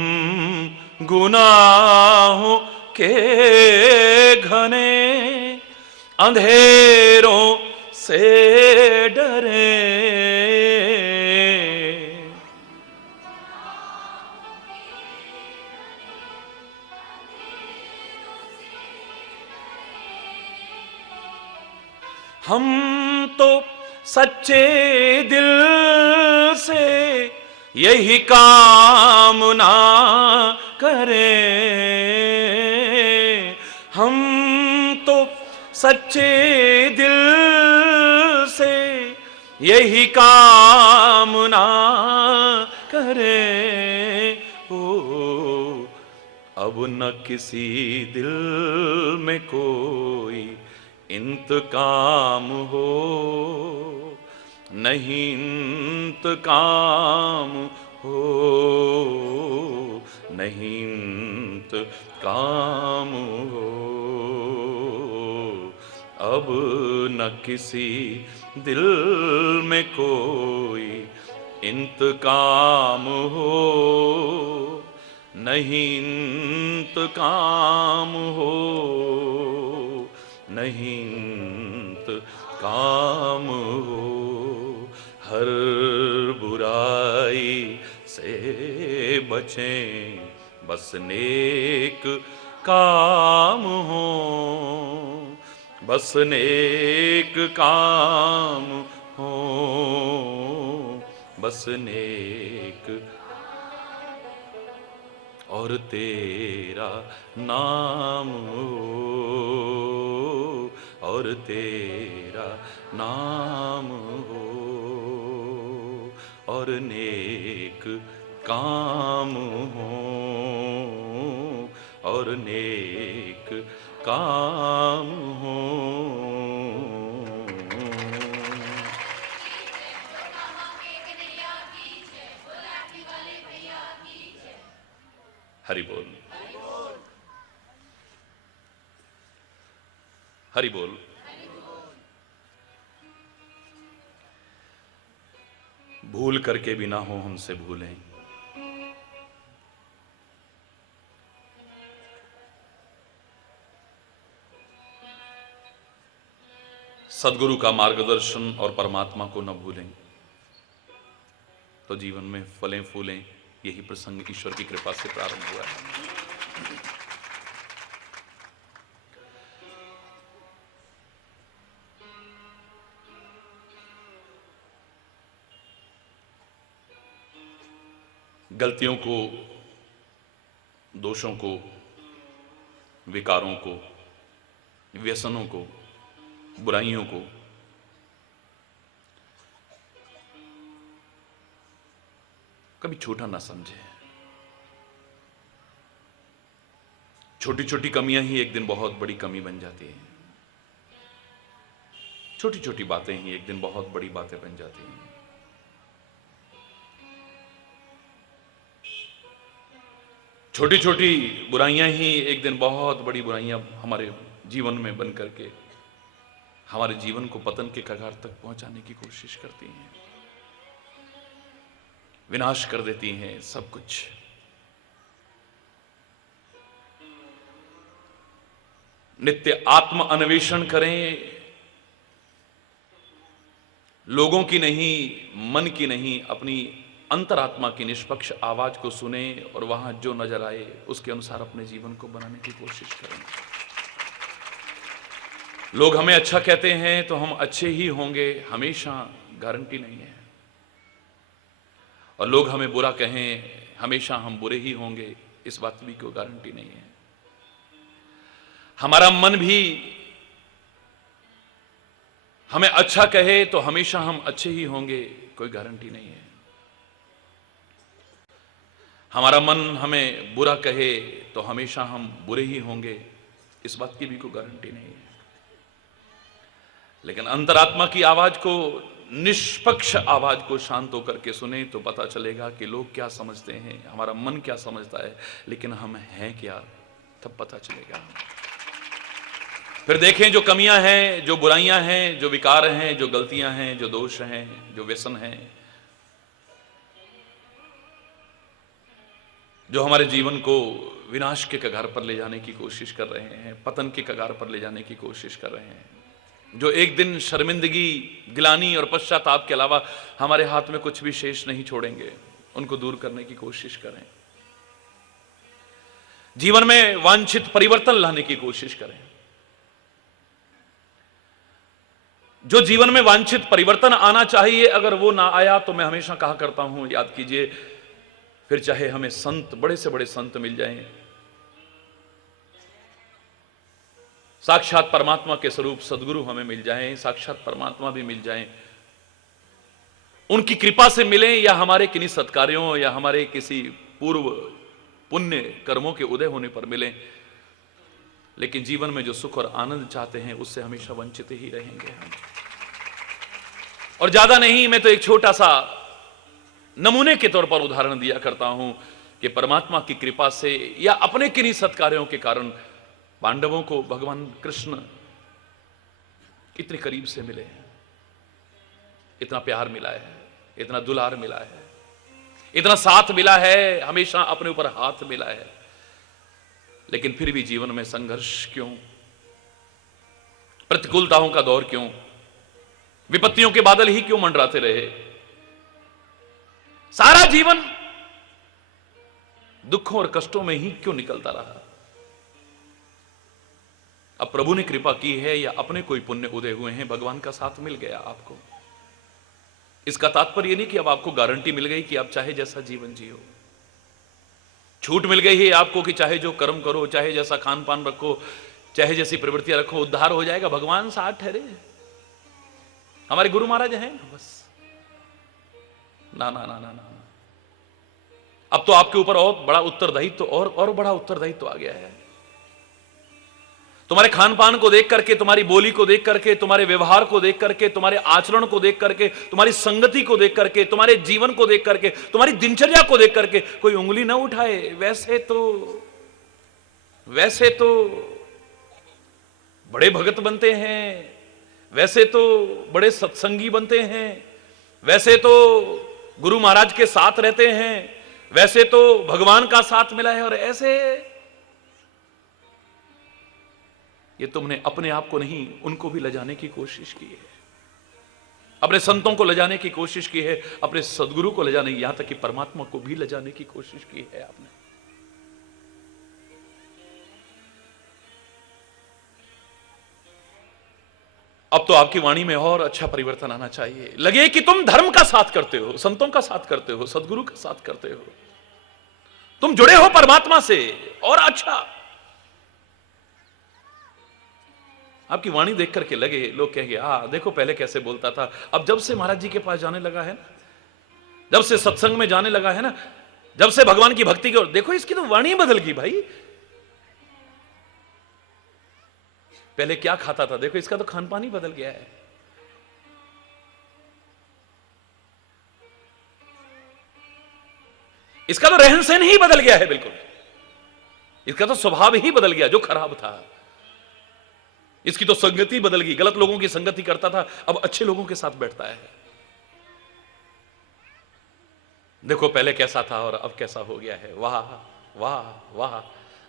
गुनाहों के घने अंधेरों से डरे, हम तो सच्चे दिल से यही कामना करें, हम तो सच्चे दिल से यही कामना करें। ओ अब न किसी दिल में कोई इंतकाम हो, नहीं इंतकाम हो, नहीं इंतकाम हो। अब न किसी दिल में कोई इंतकाम हो, नहीं इंतकाम हो, नहीं इंतकाम हो। हर बुराई से बचें, बस नेक काम हो, बस नेक काम हो, बस नेक। और तेरा नाम हो, और तेरा नाम हो, और नेक काम हो, और नेक काम हो। हरि बोल, हरि बोल। भूल करके भी ना हो हमसे भूलें, सदगुरु का मार्गदर्शन और परमात्मा को न भूलें, तो जीवन में फलें फूलें। यही प्रसंग ईश्वर की कृपा से प्रारंभ हुआ है। गलतियों को, दोषों को, विकारों को, व्यसनों को बुराइयों को कभी छोटा ना समझे। छोटी छोटी कमियां ही एक दिन बहुत बड़ी कमी बन जाती हैं। छोटी छोटी बातें ही एक दिन बहुत बड़ी बातें बन जाती हैं। छोटी छोटी बुराइयां ही एक दिन बहुत बड़ी बुराइयां हमारे जीवन में बन करके हमारे जीवन को पतन के कगार तक पहुंचाने की कोशिश करती हैं, विनाश कर देती हैं सब कुछ। नित्य आत्म अन्वेषण करें, लोगों की नहीं, मन की नहीं, अपनी अंतरात्मा की निष्पक्ष आवाज को सुने और वहां जो नजर आए उसके अनुसार अपने जीवन को बनाने की कोशिश करें। लोग हमें अच्छा कहते हैं तो हम अच्छे ही होंगे, हमेशा गारंटी नहीं है। और लोग हमें बुरा कहें, हमेशा हम बुरे ही होंगे, इस बात की कोई गारंटी नहीं है। हमारा मन भी हमें अच्छा कहे तो हमेशा हम अच्छे ही होंगे, कोई गारंटी नहीं है। हमारा मन हमें बुरा कहे तो हमेशा हम बुरे ही होंगे, इस बात की भी कोई गारंटी नहीं है। लेकिन अंतरात्मा की आवाज को, निष्पक्ष आवाज को शांत होकर के सुने तो पता चलेगा कि लोग क्या समझते हैं, हमारा मन क्या समझता है, लेकिन हम हैं क्या, तब पता चलेगा। फिर देखें जो कमियां हैं, जो बुराइयां हैं, जो विकार हैं, जो गलतियां हैं, जो दोष हैं, जो व्यसन हैं, जो हमारे जीवन को विनाश के कगार पर ले जाने की कोशिश कर रहे हैं, पतन के कगार पर ले जाने की कोशिश कर रहे हैं, जो एक दिन शर्मिंदगी, गिलानी और पश्चाताप के अलावा हमारे हाथ में कुछ भी शेष नहीं छोड़ेंगे, उनको दूर करने की कोशिश करें। जीवन में वांछित परिवर्तन लाने की कोशिश करें। जो जीवन में वांछित परिवर्तन आना चाहिए, अगर वो ना आया तो मैं हमेशा कहा करता हूं, याद कीजिए, फिर चाहे हमें संत, बड़े से बड़े संत मिल जाएं, साक्षात परमात्मा के स्वरूप सदगुरु हमें मिल जाएं, साक्षात परमात्मा भी मिल जाएं, उनकी कृपा से मिलें या हमारे किन्हीं सत्कार्यों या हमारे किसी पूर्व पुण्य कर्मों के उदय होने पर मिलें, लेकिन जीवन में जो सुख और आनंद चाहते हैं उससे हमेशा वंचित ही रहेंगे हम। और ज्यादा नहीं, मैं तो एक छोटा सा नमूने के तौर पर उदाहरण दिया करता हूं कि परमात्मा की कृपा से या अपने किन्हीं सत्कार्यों के कारण पांडवों को भगवान कृष्ण कितने करीब से मिले हैं, इतना प्यार मिला है, इतना दुलार मिला है, इतना साथ मिला है, हमेशा अपने ऊपर हाथ मिला है, लेकिन फिर भी जीवन में संघर्ष क्यों, प्रतिकूलताओं का दौर क्यों, विपत्तियों के बादल ही क्यों मंडराते रहे, सारा जीवन दुखों और कष्टों में ही क्यों निकलता रहा। अब प्रभु ने कृपा की है या अपने कोई पुण्य उदय हुए हैं, भगवान का साथ मिल गया आपको, इसका तात्पर्य नहीं कि अब आपको गारंटी मिल गई कि आप चाहे जैसा जीवन जियो, छूट मिल गई है आपको कि चाहे जो कर्म करो, चाहे जैसा खान पान रखो, चाहे जैसी प्रवृत्तियां रखो, उद्धार हो जाएगा, भगवान साथ ठहरे, हमारे गुरु महाराज हैं बस। ना ना ना ना ना, अब तो आपके ऊपर और बड़ा उत्तरदायित्व, और बड़ा उत्तरदायित्व आ गया है। तुम्हारे खान पान को देख करके, तुम्हारी बोली को देख करके, तुम्हारे व्यवहार को देख करके, तुम्हारे आचरण को देख करके, तुम्हारी संगति को देख करके, तुम्हारे जीवन को देख करके, तुम्हारी दिनचर्या को देख करके कोई उंगली ना उठाए, वैसे तो बड़े भगत बनते हैं, वैसे तो बड़े सत्संगी बनते हैं, वैसे तो गुरु महाराज के साथ रहते हैं, वैसे तो भगवान का साथ मिला है, और ऐसे ये तुमने अपने आप को नहीं, उनको भी लजाने की कोशिश की है, अपने संतों को लजाने की कोशिश की है, अपने सदगुरु को लजाने, यहां तक कि परमात्मा को भी लजाने की कोशिश की है आपने। अब तो आपकी वाणी में और अच्छा परिवर्तन आना चाहिए, लगे कि तुम धर्म का साथ करते हो, संतों का साथ करते हो, सदगुरु का साथ करते हो, तुम जुड़े हो परमात्मा से, और अच्छा आपकी वाणी देख करके लगे, लोग कहेंगे देखो पहले कैसे बोलता था, अब जब से महाराज जी के पास जाने लगा है ना, जब से सत्संग में जाने लगा है ना, जब से भगवान की भक्ति की ओर, देखो इसकी तो वाणी बदल गई भाई। पहले क्या खाता था, देखो इसका तो खान पान ही बदल गया है। इसका तो रहन सहन ही बदल गया है बिल्कुल, इसका तो स्वभाव ही बदल गया जो खराब था। इसकी तो संगति बदल गई, गलत लोगों की संगति करता था, अब अच्छे लोगों के साथ बैठता है। देखो पहले कैसा था और अब कैसा हो गया है। वाह वाह वाह,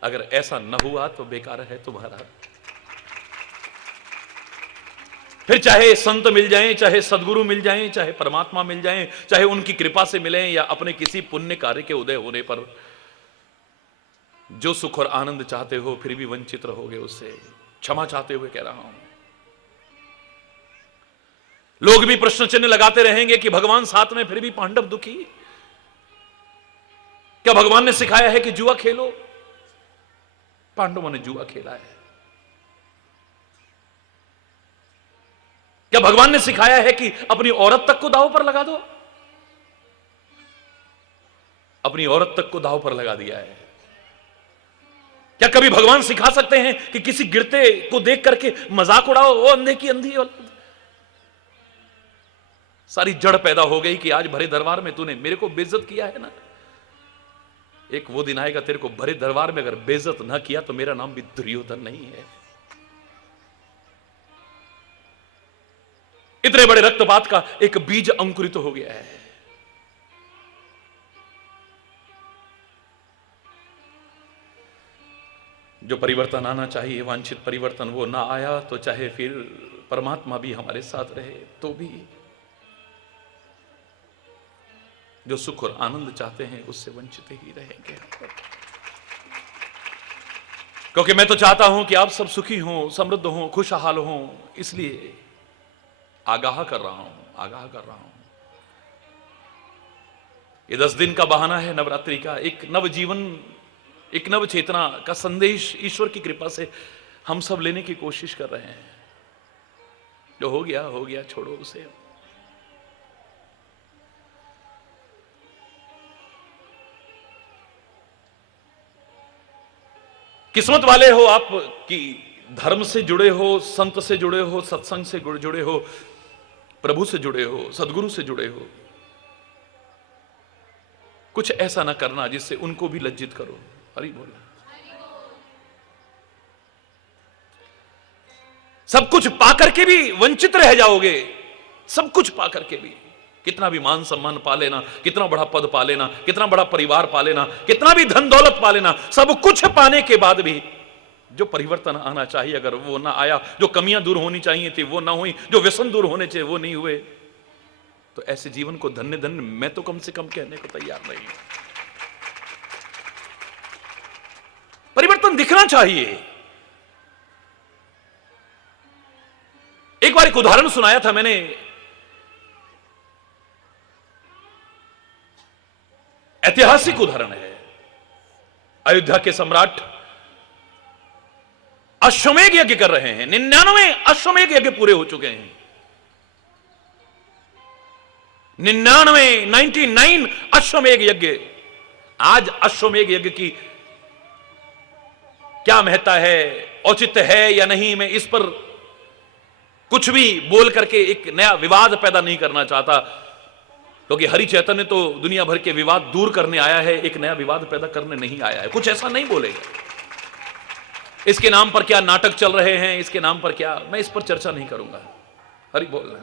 अगर ऐसा न हुआ तो बेकार है तुम्हारा। फिर चाहे संत मिल जाएं, चाहे सदगुरु मिल जाएं, चाहे परमात्मा मिल जाएं, चाहे उनकी कृपा से मिलें या अपने किसी पुण्य कार्य के उदय होने पर, जो सुख और आनंद चाहते हो फिर भी वंचित रहोगे उससे। क्षमा चाहते हुए कह रहा हूं। लोग भी प्रश्न चिन्ह लगाते रहेंगे कि भगवान साथ में फिर भी पांडव दुखी। क्या भगवान ने सिखाया है कि जुआ खेलो? पांडवों ने जुआ खेला है। क्या भगवान ने सिखाया है कि अपनी औरत तक को दांव पर लगा दो? अपनी औरत तक को दांव पर लगा दिया है। क्या कभी भगवान सिखा सकते हैं कि किसी गिरते को देख करके मजाक उड़ाओ? वो अंधे की अंधी औलाद। सारी जड़ पैदा हो गई कि आज भरे दरबार में तूने मेरे को बेइज्जत किया है ना। एक वो दिन आएगा तेरे को भरे दरबार में अगर बेइज्जत ना किया तो मेरा नाम भी दुर्योधन नहीं है। इतने बड़े रक्तपात का एक बीज अंकुरित हो गया है। जो परिवर्तन आना चाहिए, वांछित परिवर्तन, वो ना आया तो चाहे फिर परमात्मा भी हमारे साथ रहे तो भी जो सुख और आनंद चाहते हैं उससे वंचित ही रहेंगे। क्योंकि मैं तो चाहता हूं कि आप सब सुखी हों, समृद्ध हों, खुशहाल हों, इसलिए आगाह कर रहा हूं। ये 10 दिन का बहाना है नवरात्रि का, एक नव जीवन, एक नव चेतना का संदेश ईश्वर की कृपा से हम सब लेने की कोशिश कर रहे हैं। जो हो गया, छोड़ो उसे। किस्मत वाले हो आप कि धर्म से जुड़े हो, संत से जुड़े हो, सत्संग से जुड़े हो, प्रभु से जुड़े हो, सदगुरु से जुड़े हो। कुछ ऐसा ना करना जिससे उनको भी लज्जित करो। हरि बोल। सब कुछ पाकर के भी वंचित रह जाओगे। सब कुछ पाकर के भी, कितना भी मान सम्मान पा लेना, कितना बड़ा पद पा लेना, कितना बड़ा परिवार पा लेना, कितना भी धन दौलत पा लेना, सब कुछ पाने के बाद भी जो परिवर्तन आना चाहिए अगर वो ना आया, जो कमियां दूर होनी चाहिए थी वो ना हुई, जो व्यसन दूर होने चाहिए वो नहीं हुए, तो ऐसे जीवन को धन्य धन्य मैं तो कम से कम कहने को तैयार नहीं हूं। परिवर्तन दिखना चाहिए। एक बार एक उदाहरण सुनाया था मैंने। ऐतिहासिक उदाहरण है। अयोध्या के सम्राट अश्वमेध यज्ञ कर रहे हैं। 99 अश्वमेध यज्ञ पूरे हो चुके हैं। 99 अश्वमेध यज्ञ। आज अश्वमेध यज्ञ की क्या महत्ता है, औचित्य है या नहीं, मैं इस पर कुछ भी बोल करके एक नया विवाद पैदा नहीं करना चाहता, क्योंकि हरि चैतन्य तो दुनिया भर के विवाद दूर करने आया है, एक नया विवाद पैदा करने नहीं आया है। कुछ ऐसा नहीं बोलेगा। इसके नाम पर क्या नाटक चल रहे हैं, इसके नाम पर क्या, मैं इस पर चर्चा नहीं करूंगा। हरि बोलना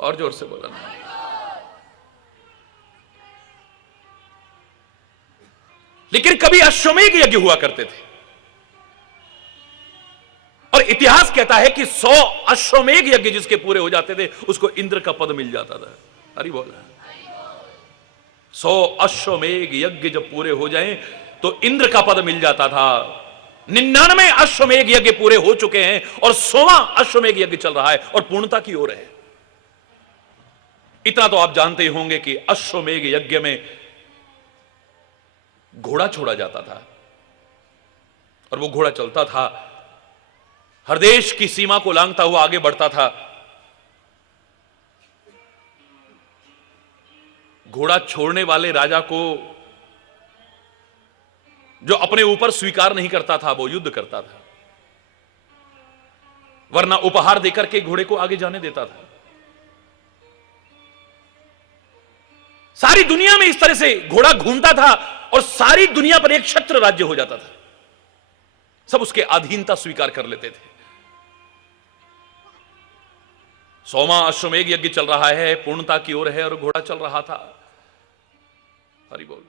और जोर से बोलना। लेकिन कभी अश्वमेध यज्ञ हुआ करते थे और इतिहास कहता है कि 100 अश्वमेध यज्ञ जिसके पूरे हो जाते थे उसको इंद्र का पद मिल जाता था। हरि बोल। 100 अश्वमेध यज्ञ जब पूरे हो जाएं तो इंद्र का पद मिल जाता था। 99 अश्वमेध यज्ञ पूरे हो चुके हैं और 100वां अश्वमेध यज्ञ चल रहा है और पूर्णता की ओर है। इतना तो आप जानते होंगे कि अश्वमेध यज्ञ में घोड़ा छोड़ा जाता था और वो घोड़ा चलता था हर देश की सीमा को लांघता हुआ आगे बढ़ता था। घोड़ा छोड़ने वाले राजा को जो अपने ऊपर स्वीकार नहीं करता था वो युद्ध करता था, वरना उपहार देकर के घोड़े को आगे जाने देता था। सारी दुनिया में इस तरह से घोड़ा घूमता था और सारी दुनिया पर एक छत्र राज्य हो जाता था। सब उसके अधीनता स्वीकार कर लेते थे। 100वां अश्वमेध यज्ञ चल रहा है, पूर्णता की ओर है और घोड़ा चल रहा था। हरि बोल।